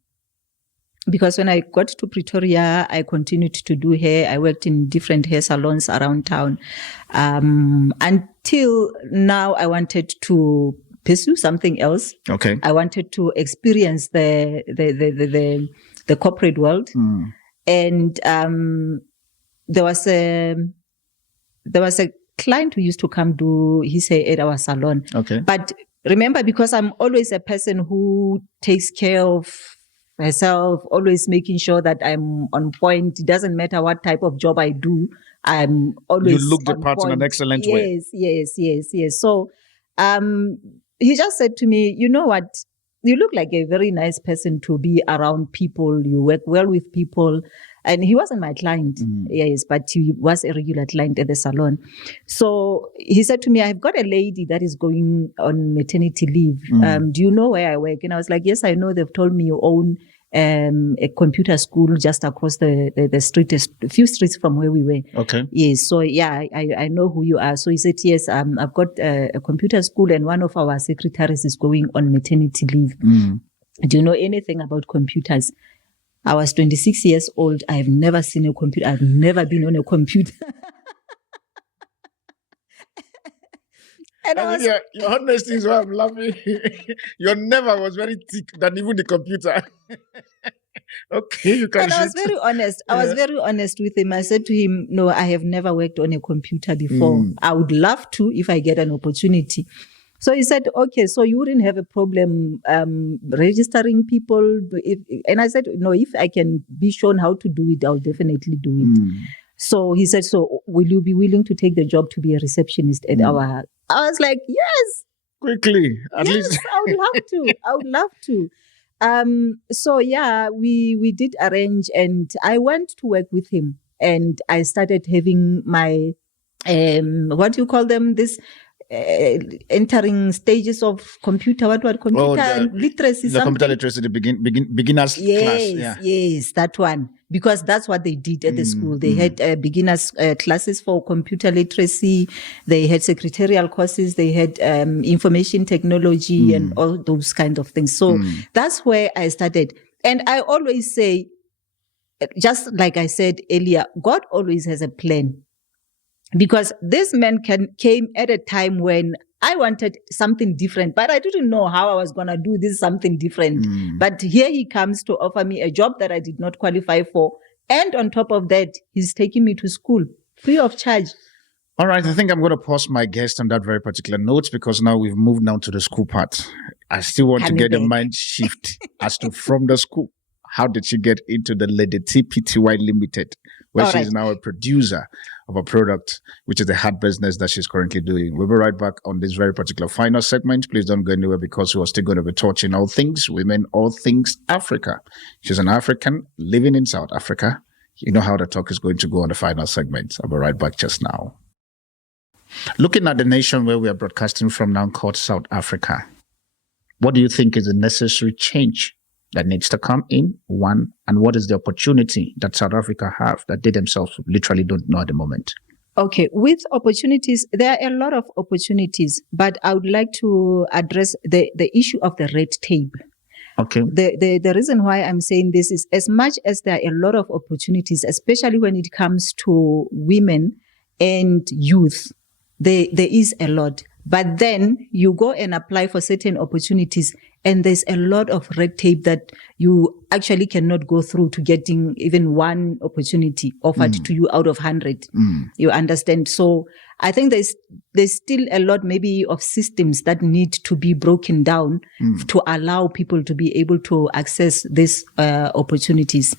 because when I got to Pretoria, I continued to do hair. I worked in different hair salons around town. Until now, I wanted to pursue something else. Okay. I wanted to experience the corporate world. And there was a client who used to come do his hair at our salon. Okay. But remember, because I'm always a person who takes care of myself, always making sure that I'm on point. It doesn't matter what type of job I do. I'm always You look the on part in point. an excellent way. Yes. So, he just said to me, you know what? You look like a very nice person to be around people. You work well with people. And he wasn't my client, yes, but he was a regular client at the salon. So he said to me, I've got a lady that is going on maternity leave. Do you know where I work? And I was like, yes, I know. They've told me you own a computer school just across the street, a few streets from where we were. Okay. Yes. So yeah, I know who you are. So he said, yes, I've got a computer school and one of our secretaries is going on maternity leave. Do you know anything about computers? I was 26 years old. I've never seen a computer. I've never been on a computer. And your honesty is why I'm laughing. Your never was very thick than even the computer. Okay, you can. And I was very honest. I was very honest with him. I said to him, no, I have never worked on a computer before. I would love to if I get an opportunity. So he said, okay, so you wouldn't have a problem registering people. And I said, no, if I can be shown how to do it, I'll definitely do it. So he said, so will you be willing to take the job to be a receptionist at our... I was like, yes. Quickly, at least. I would love to. So yeah, we did arrange and I went to work with him and I started having my, what do you call them? Entering stages of computer, literacy. The computer literacy, the beginners class. Yes, that one. Because that's what they did at the school. They had beginners classes for computer literacy. They had secretarial courses. They had information technology and all those kind of things. So that's where I started. And I always say, just like I said earlier, God always has a plan. Because this man came at a time when I wanted something different, but I didn't know how I was going to do this something different. But here he comes to offer me a job that I did not qualify for. And on top of that, he's taking me to school free of charge. All right. I think I'm going to pause my guest on that very particular note because now we've moved now to the school part. I still want to get a mind shift as to from the school. How did she get into the Lady TPTY Limited, where she is now a producer of a product, which is the hat business that she's currently doing. We'll be right back on this very particular final segment. Please don't go anywhere because we're still going to be touching all things women, all things Africa. She's an African living in South Africa. You know how the talk is going to go on the final segment. I'll be right back just now. Looking at the nation where we are broadcasting from now called South Africa, what do you think is the necessary change that needs to come in, one, and what is the opportunity that South Africa have that they themselves literally don't know at the moment? Okay, with opportunities, there are a lot of opportunities, but I would like to address the issue of the red tape. Okay. The reason why I'm saying this is as much as there are a lot of opportunities, especially when it comes to women and youth, there is a lot. But then you go and apply for certain opportunities and there's a lot of red tape that you actually cannot go through to getting even one opportunity offered to you out of 100. You understand? So I think there's still a lot maybe of systems that need to be broken down to allow people to be able to access these opportunities.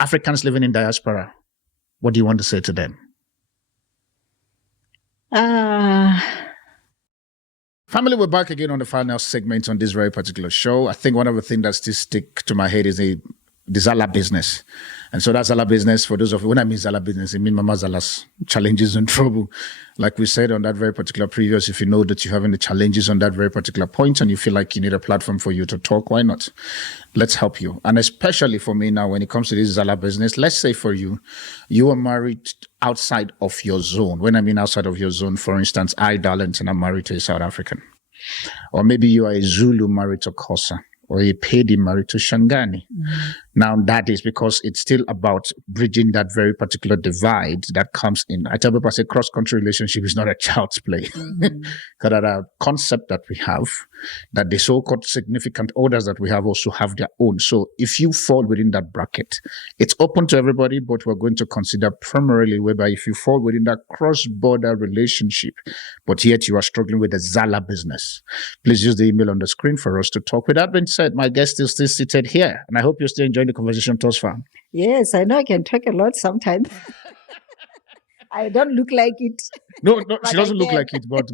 Africans living in diaspora, what do you want to say to them? Family, we're back again on the final segment on this very particular show. I think one of the things that still stick to my head is the Zala Business. And so that Zala Business, for those of you, when I mean Zala Business, I mean Mama Zala's challenges and trouble. Like we said on that very particular previous, if you know that you're having the challenges on that very particular point and you feel like you need a platform for you to talk, why not? Let's help you. And especially for me now, when it comes to this Zala Business, let's say for you, you are married outside of your zone. When I mean outside of your zone, for instance, I, Darlington, I'm married to a South African. Or maybe you are a Zulu married to Xhosa, or a Pedi married to Shangani. Now, that is because it's still about bridging that very particular divide that comes in. I tell people, I say cross-country relationship is not a child's play. Because that a concept that we have, that the so-called significant others that we have also have their own. So if you fall within that bracket, it's open to everybody, but we're going to consider primarily whereby if you fall within that cross-border relationship, but yet you are struggling with the Zala business, please use the email on the screen for us to talk. With that being said, my guest is still seated here, and I hope you're still enjoying the conversation, Tosfa. Yes, I know I can talk a lot sometimes. I don't look like it. No, she doesn't look like it, but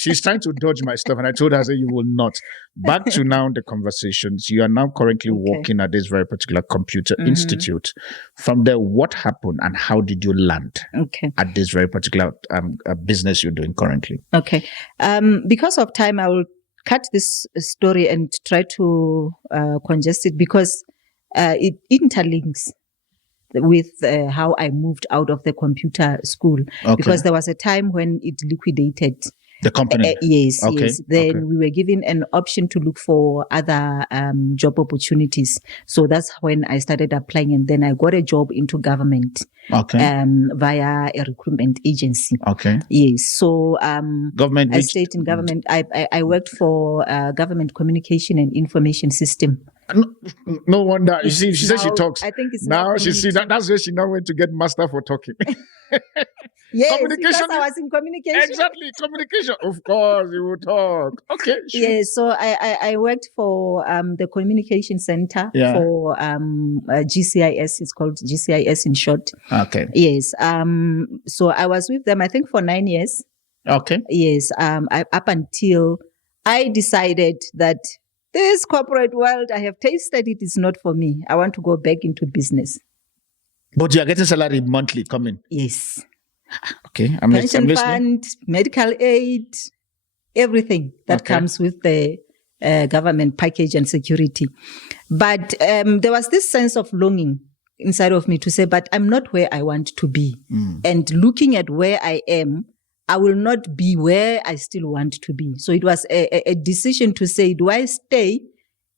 she's trying to dodge my stuff, and I told her, I said, you will not. Back to now the conversations. You are now currently working at this very particular computer institute. From there, what happened and how did you land at this very particular business you're doing currently? Okay. Because of time, I will cut this story and try to congest it because it interlinks with how I moved out of the computer school. Because there was a time when it liquidated. The company? Yes. Then we were given an option to look for other job opportunities. So that's when I started applying, and then I got a job into government via a recruitment agency. Yes. So government. I stayed in government. I worked for government communication and information system. No wonder. You see, she says she talks. I think it's now she see that's where she now went to get master for talking. Yes, communication. Because I was in communication. Exactly, communication. Of course, you will talk. Okay. Sure. Yes, so I worked for the communication center for GCIS. It's called GCIS in short. Okay. Yes. So I was with them, I think, for 9 years. Okay. Yes. Up until I decided that this corporate world, I have tasted it, is not for me. I want to go back into business. But you are getting salary monthly coming? Yes. Okay. Pension fund, medical aid, everything that comes with the government package and security. But there was this sense of longing inside of me to say, but I'm not where I want to be. And looking at where I am, I will not be where I still want to be. So it was a decision to say, do I stay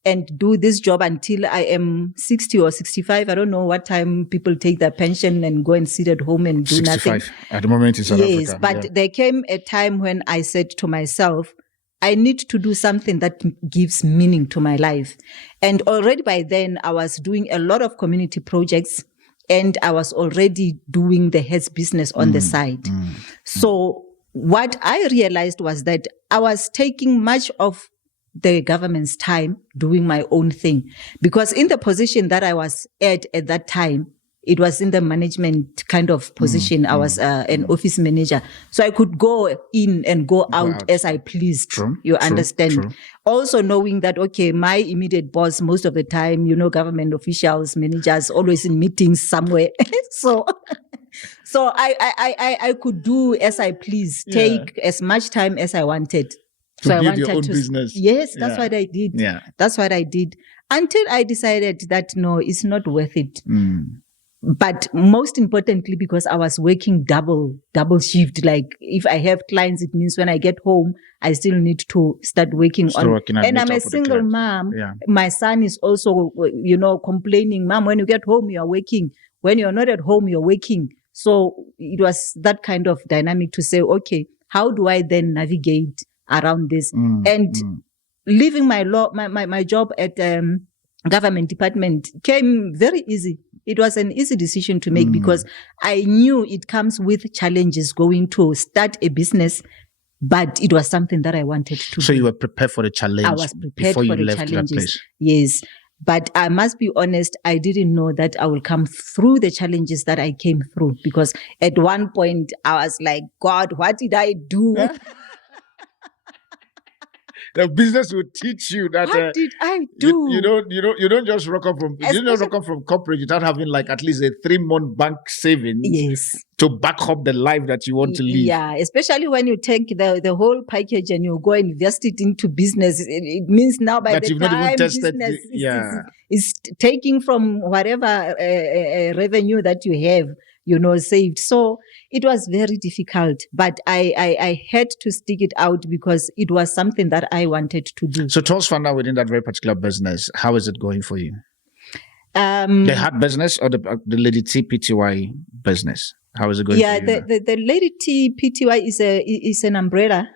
and do this job until I am 60 or 65? I don't know what time people take their pension and go and sit at home and do 65 nothing. At the moment in South Africa. Yes, but there came a time when I said to myself, I need to do something that gives meaning to my life. And already by then, I was doing a lot of community projects, and I was already doing the health business on the side. So what I realized was that I was taking much of the government's time doing my own thing. Because in the position that I was at that time, it was in the management kind of position. I was an office manager. So I could go in and go out as I pleased. You understand? Also knowing that, okay, my immediate boss, most of the time, government officials, managers, always in meetings somewhere. So I could do as I please, take as much time as I wanted. So I wanted your own business. Yes, that's what I did. Yeah. That's what I did. Until I decided that no, it's not worth it. But most importantly, because I was working double shift. Like if I have clients, it means when I get home, I still need to start working and I'm a single mom. Yeah. My son is also, complaining, Mom, when you get home, you're working. When you're not at home, you're working. So it was that kind of dynamic to say, okay, how do I then navigate around this? Leaving my job at government department came very easy. It was an easy decision to make because I knew it comes with challenges going to start a business, but it was something that I wanted to do. So you were prepared for the challenge. I was prepared before for you the left challenges. that place. Yes. But I must be honest, I didn't know that I will come through the challenges that I came through, because at one point I was like, God, what did I do? The business will teach you that. What did I do? You don't just rock up from. You don't rock up from corporate without having like at least a 3-month bank savings. Yes. To back up the life that you want to live. Yeah, especially when you take the whole package and you go invest it into business. It means now by the time business is taking from whatever revenue that you have, saved. So it was very difficult, but I had to stick it out because it was something that I wanted to do. So tell us, now within that very particular business, how is it going for you? The hat business or the Lady T PTY business? How is it going? Yeah, the Lady T PTY is an umbrella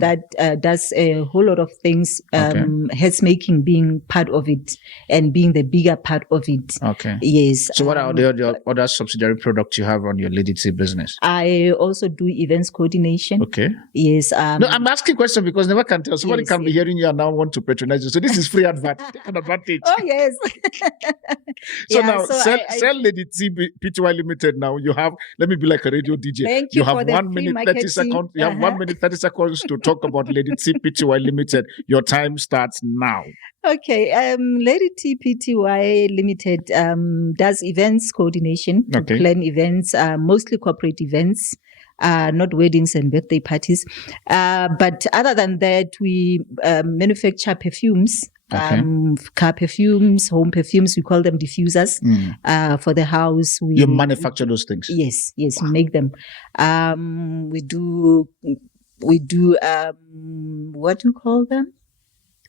that does a whole lot of things. Heads making being part of it and being the bigger part of it. Okay. Yes. So what are the other subsidiary products you have on your Lady T business? I also do events coordination. Okay. Yes. No, I'm asking questions because never can tell. Somebody can be hearing you and now want to patronize you. So this is free advert. Take an advantage. Oh yes. Sell Lady T PTY Limited now. You have, let me be like a radio DJ. Thank you. You have 1 minute 30 seconds. You have 1 minute 30 seconds to talk about Lady T PTY Limited. Your time starts now. Okay. Lady T PTY Limited does events coordination, to plan events, mostly corporate events. Not weddings and birthday parties. But other than that, we manufacture perfumes, car perfumes, home perfumes. We call them diffusers for the house. You manufacture those things? Yes, wow. We make them. We do what do you call them?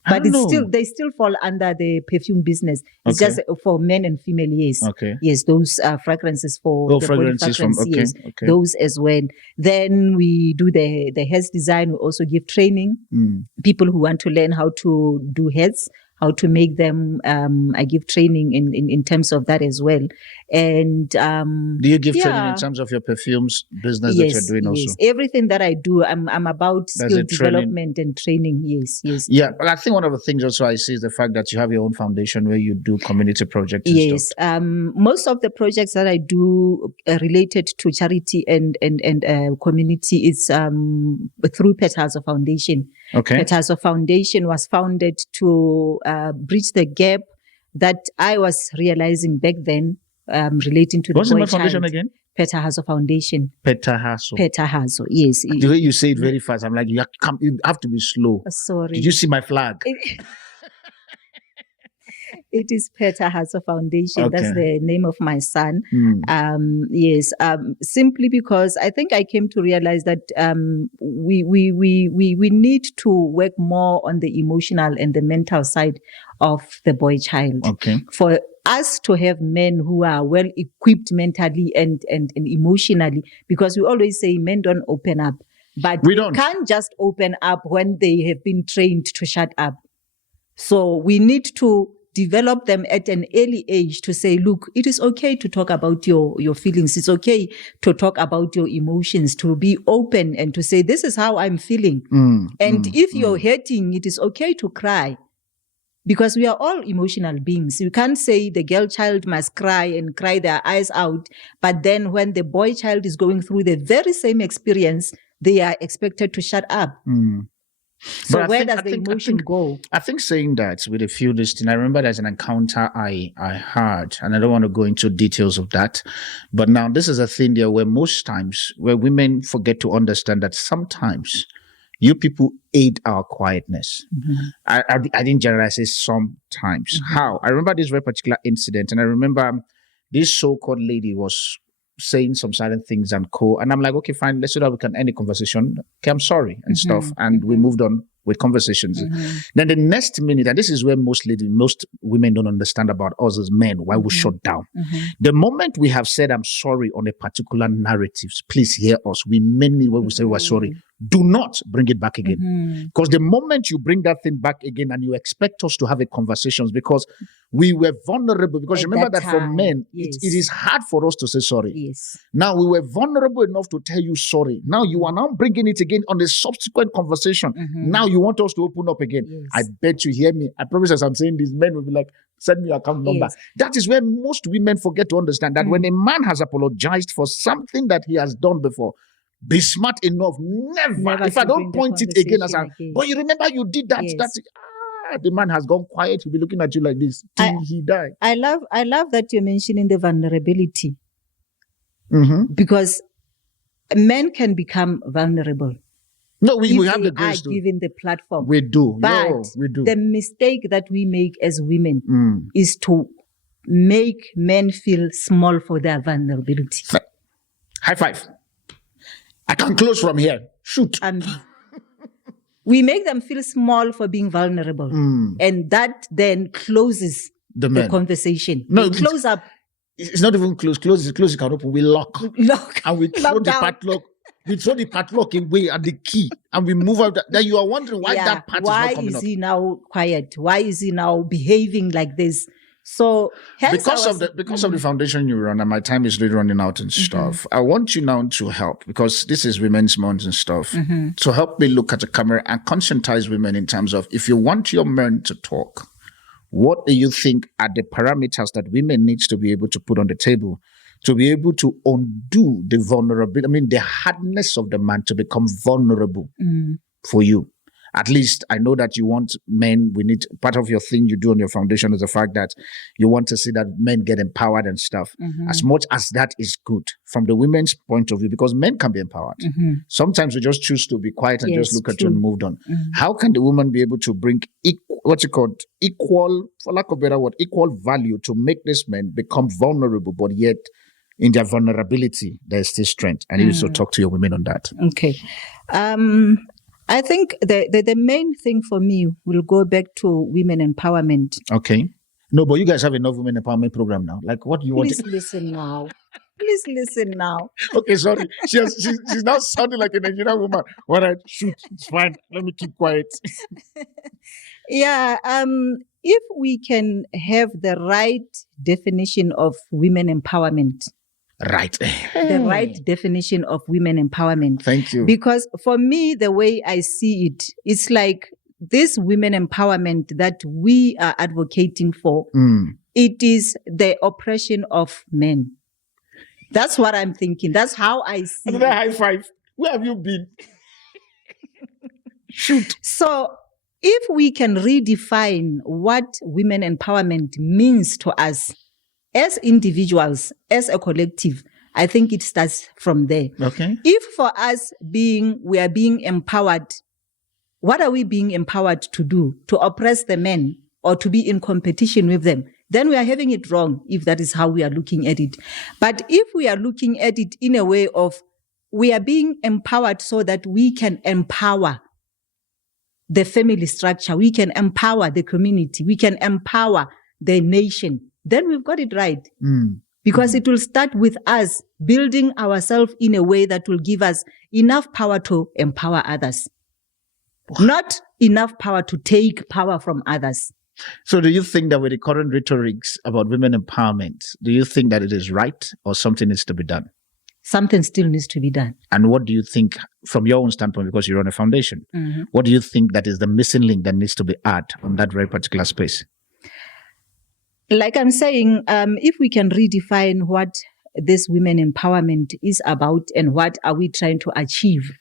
But they still fall under the perfume business. It's just for men and female, yes. Okay. Yes, those fragrances for the fragrances body fragrance, those as well. Then we do the heads design. We also give training. People who want to learn how to do heads, how to make them. I give training in terms of that as well. And do you give training in terms of your perfumes business that you're doing also? Yes, everything that I do, I'm about skill development and training. Yes. Yeah, but I think one of the things also I see is the fact that you have your own foundation where you do community projects. Yes, most of the projects that I do related to charity and community is through Pethazo Foundation. Okay. Pethazo Foundation was founded to bridge the gap that I was realizing back then. Relating to what's the boy the foundation child. Again? Pethazo Foundation. Pethazo, yes. The way you say it very fast, I'm like, you have to be slow. Sorry. Did you see my flag? It is Pethazo Foundation. Okay. That's the name of my son. Yes. Simply because I think I came to realize that we need to work more on the emotional and the mental side of the boy child. Okay. For us to have men who are well equipped mentally and emotionally, because we always say men don't open up, but we can't just open up when they have been trained to shut up. So we need to develop them at an early age to say, look, it is okay to talk about your feelings. It's okay to talk about your emotions, to be open and to say, this is how I'm feeling. If you're hurting, it is okay to cry. Because we are all emotional beings. You can't say the girl child must cry and cry their eyes out, but then when the boy child is going through the very same experience, they are expected to shut up. So where does the emotion go? I think saying that with a few listening, I remember there's an encounter I had, and I don't want to go into details of that, but now this is a thing there where most times where women forget to understand that sometimes you people aid our quietness. I didn't generalize it sometimes. How? I remember this very particular incident, and I remember this so-called lady was saying some silent things and and I'm like, okay, fine, let's so that we can end the conversation. Okay, I'm sorry and stuff. And we moved on with conversations. Then the next minute, and this is where most women don't understand about us as men, why we shut down. The moment we have said, I'm sorry on a particular narrative, please hear us. We mainly, when we say we're sorry, do not bring it back again. Because the moment you bring that thing back again and you expect us to have a conversation, because we were vulnerable, because remember that for men, it is hard for us to say sorry. Now we were vulnerable enough to tell you sorry. Now you are now bringing it again on a subsequent conversation. Now you want us to open up again. I bet you hear me. I promise as I'm saying this, men will be like, send me your account number. That is where most women forget to understand that when a man has apologized for something that he has done before, be smart enough, never if I don't point it again as but you remember you did that, that's it. The man has gone quiet, he'll be looking at you like this till he died. I love that you're mentioning the vulnerability. Because men can become vulnerable. No, we have the grace to given the platform. We do. But we do. The mistake that we make as women is to make men feel small for their vulnerability. High five. I can close from here. Shoot. We make them feel small for being vulnerable. And that then closes the the men. conversation. No, They close up. It's not even close. Close you can open. We lock. And we throw the Lockdown. padlock. We throw the padlock away at the key and we move out. Then you are wondering why that part is not coming up. Why is he now quiet? Why is he now behaving like this? So because of the foundation you run, and my time is really running out and stuff, I want you now to help, because this is Women's Month and stuff, to help me look at the camera and conscientize women in terms of, if you want your men to talk, what do you think are the parameters that women needs to be able to put on the table to be able to undo the vulnerability? I mean, the hardness of the man to become vulnerable for you. At least I know that you want men, we need, part of your thing you do on your foundation is the fact that you want to see that men get empowered and stuff. As much as that is good from the women's point of view, because men can be empowered. Sometimes we just choose to be quiet and just look at you and moved on. How can the woman be able to bring equal, for lack of a better word, equal value to make this men become vulnerable, but yet in their vulnerability, there's still strength? And you should talk to your women on that. Okay. I think the main thing for me will go back to women empowerment. Okay. No, but you guys have enough women empowerment program now. Like, what do you want? Please listen now. Please listen now. Okay, sorry. She's now sounding like a Nigerian woman. All right, shoot. It's fine. Let me keep quiet. Yeah. If we can have the right definition of women empowerment. Right. The right definition of women empowerment. Thank you. Because for me, the way I see it, it's like this women empowerment that we are advocating for, it is the oppression of men. That's what I'm thinking. That's how I see Another it. high five. Where have you been? Shoot. So if we can redefine what women empowerment means to us, as individuals, as a collective, I think it starts from there. Okay. If for us we are being empowered, what are we being empowered to do? To oppress the men or to be in competition with them? Then we are having it wrong if that is how we are looking at it. But if we are looking at it in a way of we are being empowered so that we can empower the family structure, we can empower the community, we can empower the nation, then we've got it right. Because it will start with us building ourselves in a way that will give us enough power to empower others. Not enough power to take power from others. So do you think that with the current rhetorics about women empowerment, do you think that it is right or something needs to be done? Something still needs to be done. And what do you think from your own standpoint, because you run a foundation, what do you think that is the missing link that needs to be added on that very particular space? Like I'm saying, if we can redefine what this women empowerment is about and what are we trying to achieve,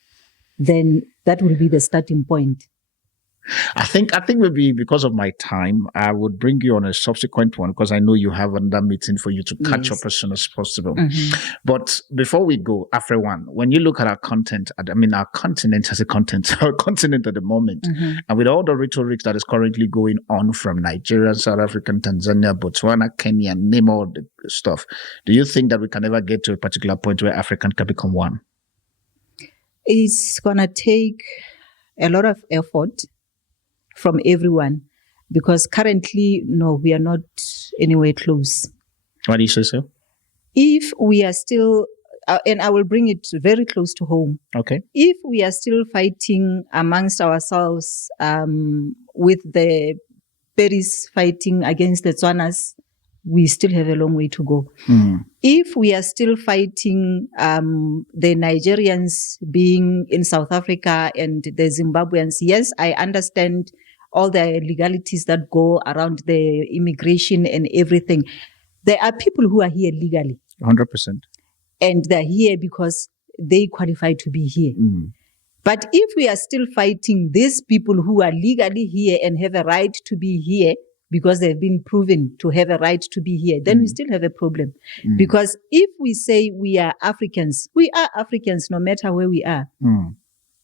then that will be the starting point. I think maybe because of my time, I would bring you on a subsequent one because I know you have another meeting for you to catch up as soon as possible. But before we go, AfrIOne, when you look at our content, our continent as a content, our continent at the moment, and with all the rhetoric that is currently going on from Nigeria, South Africa, Tanzania, Botswana, Kenya, name all the stuff, do you think that we can ever get to a particular point where African can become one? It's going to take a lot of effort from everyone, because currently, no, we are not anywhere close. Why do you say so? If we are still, and I will bring it very close to home. Okay. If we are still fighting amongst ourselves, with the Peris fighting against the Tswanas, we still have a long way to go. If we are still fighting the Nigerians being in South Africa and the Zimbabweans, yes, I understand all the legalities that go around the immigration and everything. There are people who are here legally. 100%. And they're here because they qualify to be here. But if we are still fighting these people who are legally here and have a right to be here, because they've been proven to have a right to be here, then we still have a problem. Because if we say we are Africans no matter where we are.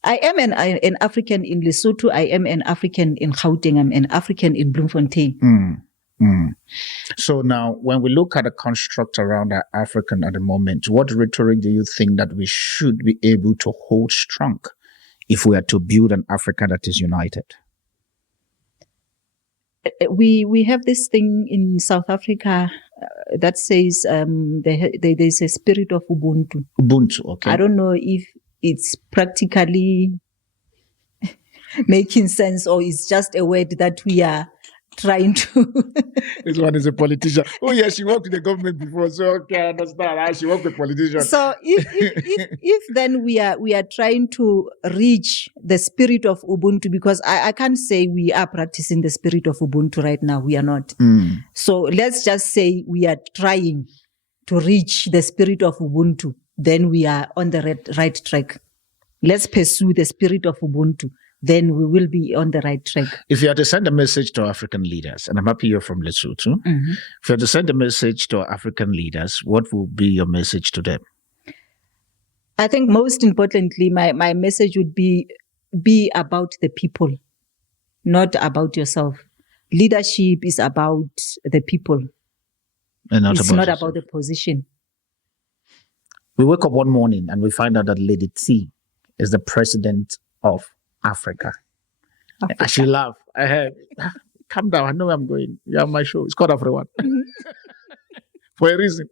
I am an African in Lesotho, I am an African in Gauteng, I'm an African in Bloemfontein. So now, when we look at the construct around our African at the moment, what rhetoric do you think that we should be able to hold strong if we are to build an Africa that is united? we have this thing in South Africa that says there's a spirit of Ubuntu. Ubuntu, okay. I don't know if it's practically making sense or it's just a word that we are trying to. This one is a politician. Oh yeah, she worked with the government before, so okay, I understand. She worked with politicians. So if then we are trying to reach the spirit of Ubuntu, because I can't say we are practicing the spirit of Ubuntu right now. We are not. So let's just say we are trying to reach the spirit of Ubuntu. Then we are on the right track. Let's pursue the spirit of Ubuntu. Then we will be on the right track. If you had to send a message to African leaders, and I'm happy you're from Lesotho, if you had to send a message to African leaders, what would be your message to them? I think most importantly, my message would be about the people, not about yourself. Leadership is about the people. And it's not about the position. We wake up one morning and we find out that Lady T is the president of Africa. I should laugh. Calm down. I know where I'm going. You have my show. It's called AfrIOne. For a reason.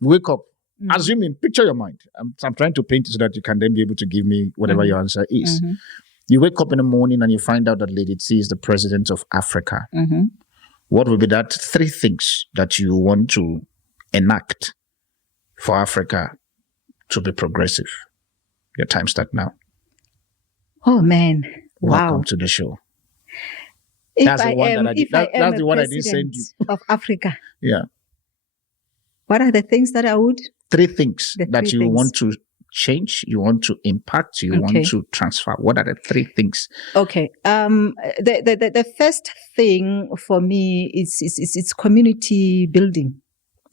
Wake up. Assuming, picture your mind. I'm trying to paint it so that you can then be able to give me whatever your answer is. You wake up in the morning and you find out that Lady T is the president of Africa. What would be that 3 things that you want to enact for Africa to be progressive? Your time start now. Oh man! Wow! Welcome to the show. That's the one I didn't send you. Of Africa. Yeah. What are the things that I would? 3 things that you want to change, you want to impact, you want to transfer. What are the 3 things? Okay. The first thing for me is community building.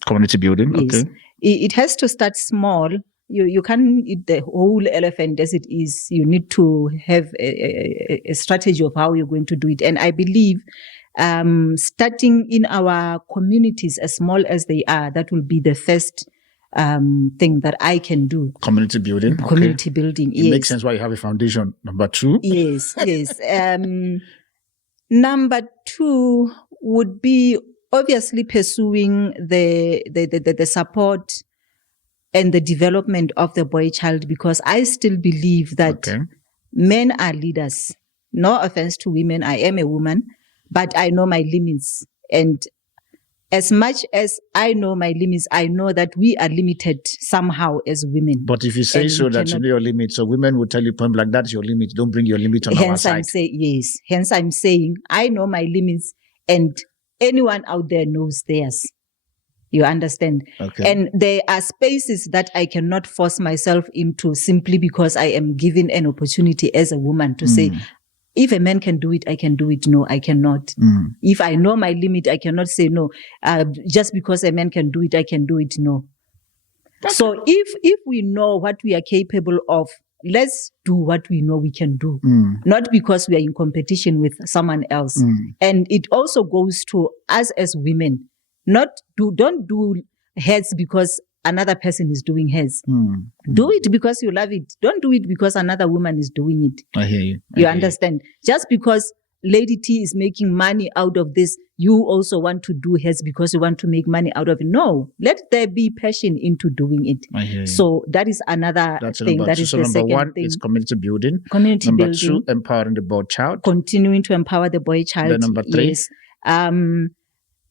Community building. Yes. Okay. It has to start small. You can't eat the whole elephant as it is. You need to have a strategy of how you're going to do it. And I believe starting in our communities, as small as they are, that will be the first thing that I can do. Community building. Community building, yes. It makes sense why you have a foundation. Number 2. Yes. Number 2 would be obviously pursuing the support and the development of the boy child, because I still believe that men are leaders. No offense to women. I am a woman, but I know my limits. And as much as I know my limits, I know that we are limited somehow as women. But if you say so that you know your limits, so women will tell you point blank, that's your limit. Don't bring your limit on our side. Hence I'm saying I know my limits and anyone out there knows theirs. You understand? Okay. And there are spaces that I cannot force myself into simply because I am given an opportunity as a woman to say, if a man can do it, I can do it. No, I cannot. If I know my limit, I cannot say no. Just because a man can do it, I can do it. No. Okay. So if we know what we are capable of, let's do what we know we can do. Not because we are in competition with someone else. And it also goes to us as women. Don't do heads because another person is doing heads. Do it because you love it. Don't do it because another woman is doing it. I hear you. You understand? Just because Lady T is making money out of this, you also want to do heads because you want to make money out of it. No, let there be passion into doing it. I hear you. So that is another thing. That is the second thing. Number 1 is community building. Number 2, empowering the boy child. Continuing to empower the boy child. Then number 3. Yes.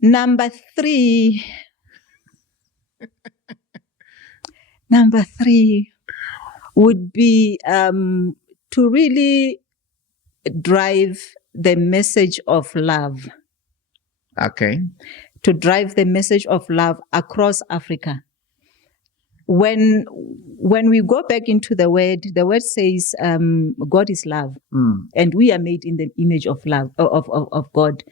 Number 3 would be to really drive the message of love. Okay. To drive the message of love across Africa. When we go back into the word says God is love, and we are made in the image of love of God.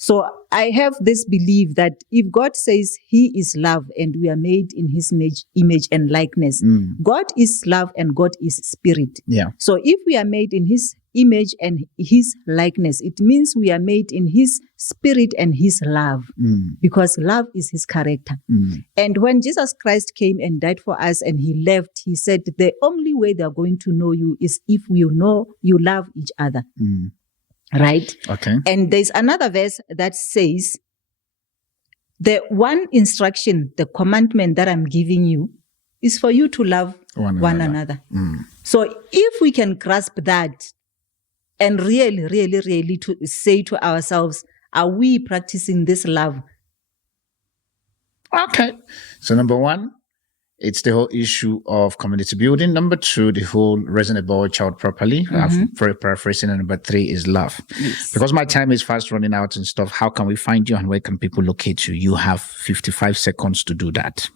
So I have this belief that if God says He is love and we are made in His image and likeness, God is love and God is spirit. Yeah. So if we are made in His image and His likeness, it means we are made in His spirit and His love, because love is His character. And when Jesus Christ came and died for us and He left, He said the only way they are going to know you is if we know you love each other. right? Okay. And there's another verse that says, the one instruction, the commandment that I'm giving you is for you to love one another. So if we can grasp that and really, really, really to say to ourselves, are we practicing this love? Okay. So number one, it's the whole issue of community building. Number two, the whole raising a boy child properly. I'm paraphrasing. And number three is love. Yes. Because my time is fast running out and stuff. How can we find you and where can people locate you? You have 55 seconds to do that.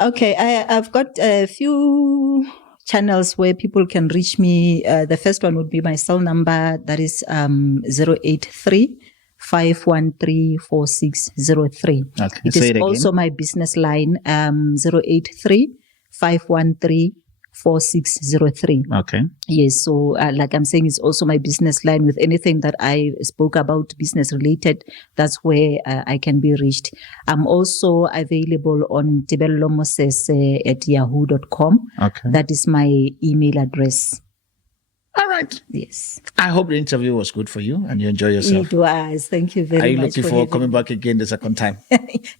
Okay. I've got a few channels where people can reach me. The first one would be my cell number. That is 083 513 4603. Okay. It is also my business line, 083 513 4603. Okay. Yes. So, like I'm saying, it's also my business line with anything that I spoke about business related. That's where I can be reached. I'm also available on Tebello Mosese at yahoo.com. Okay. That is my email address. All right. Yes. I hope the interview was good for you and you enjoy yourself. It was. Thank you very much. Are you looking for coming back again the second time?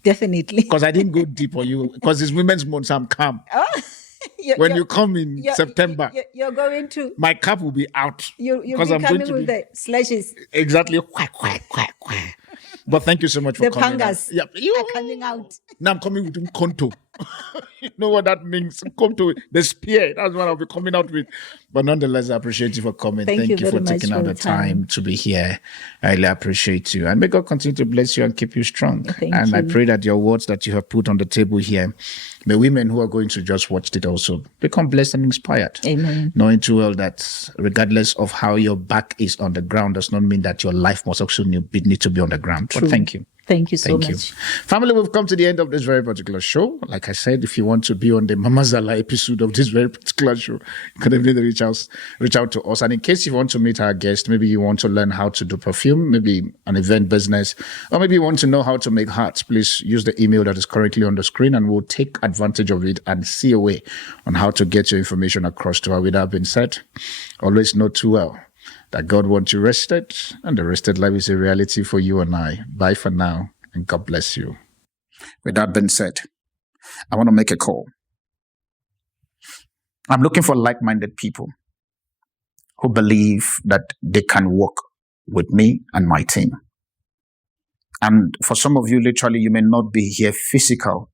Definitely. Because I didn't go deep on you. Because it's Women's Month, so I'm calm. Oh, when you come in September, you're going to. My cap will be out. You'll be coming with the slashes. Exactly. Quack, quack, quack, quack. But thank you so much for coming. The pangas are coming out. Now I'm coming with Konto. You know what that means? Come to the spear. That's what I'll be coming out with. But nonetheless, I appreciate you for coming. Thank you for taking out the time to be here. I really appreciate you. And may God continue to bless you and keep you strong. Thank you. I pray that your words that you have put on the table here, the women who are going to just watch it also become blessed and inspired. Amen. Knowing too well that regardless of how your back is on the ground does not mean that your life must also need to be on the ground. True. But thank you. Thank you so much. Family, we've come to the end of this very particular show. Like I said, if you want to be on the Mama Zala episode of this very particular show, you can definitely reach out to us. And in case you want to meet our guest, maybe you want to learn how to do perfume, maybe an event business, or maybe you want to know how to make hearts, please use the email that is currently on the screen and we'll take advantage of it and see a way on how to get your information across to her. With that being said, always know too well that God wants you rested, and the rested life is a reality for you and I. Bye for now, and God bless you. With that being said, I want to make a call. I'm looking for like-minded people who believe that they can work with me and my team. And for some of you, literally, you may not be here physical,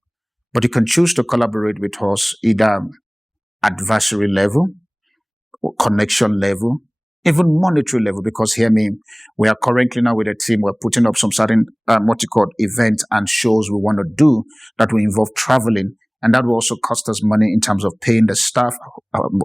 but you can choose to collaborate with us either advisory level, or connection level, even monetary level, because hear me, we are currently now with a team, we're putting up some certain events and shows we want to do that will involve traveling. And that will also cost us money in terms of paying the staff,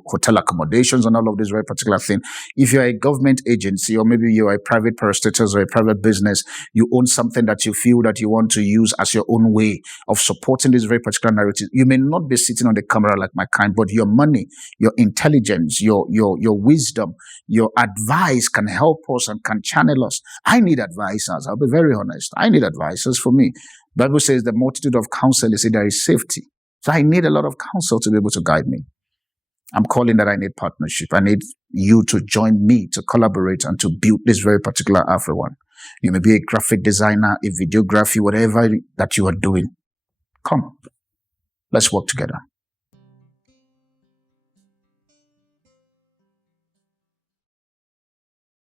hotel accommodations, and all of this very particular thing. If you're a government agency, or maybe you're a private parastatus or a private business, you own something that you feel that you want to use as your own way of supporting this very particular narrative. You may not be sitting on the camera like my kind, but your money, your intelligence, your wisdom, your advice can help us and can channel us. I need advisors. I'll be very honest. I need advisors for me. The Bible says the multitude of counsel is there is safety. So I need a lot of counsel to be able to guide me. I'm calling that I need partnership. I need you to join me to collaborate and to build this very particular AfrIOne. You may be a graphic designer, a videography, whatever that you are doing. Come, let's work together.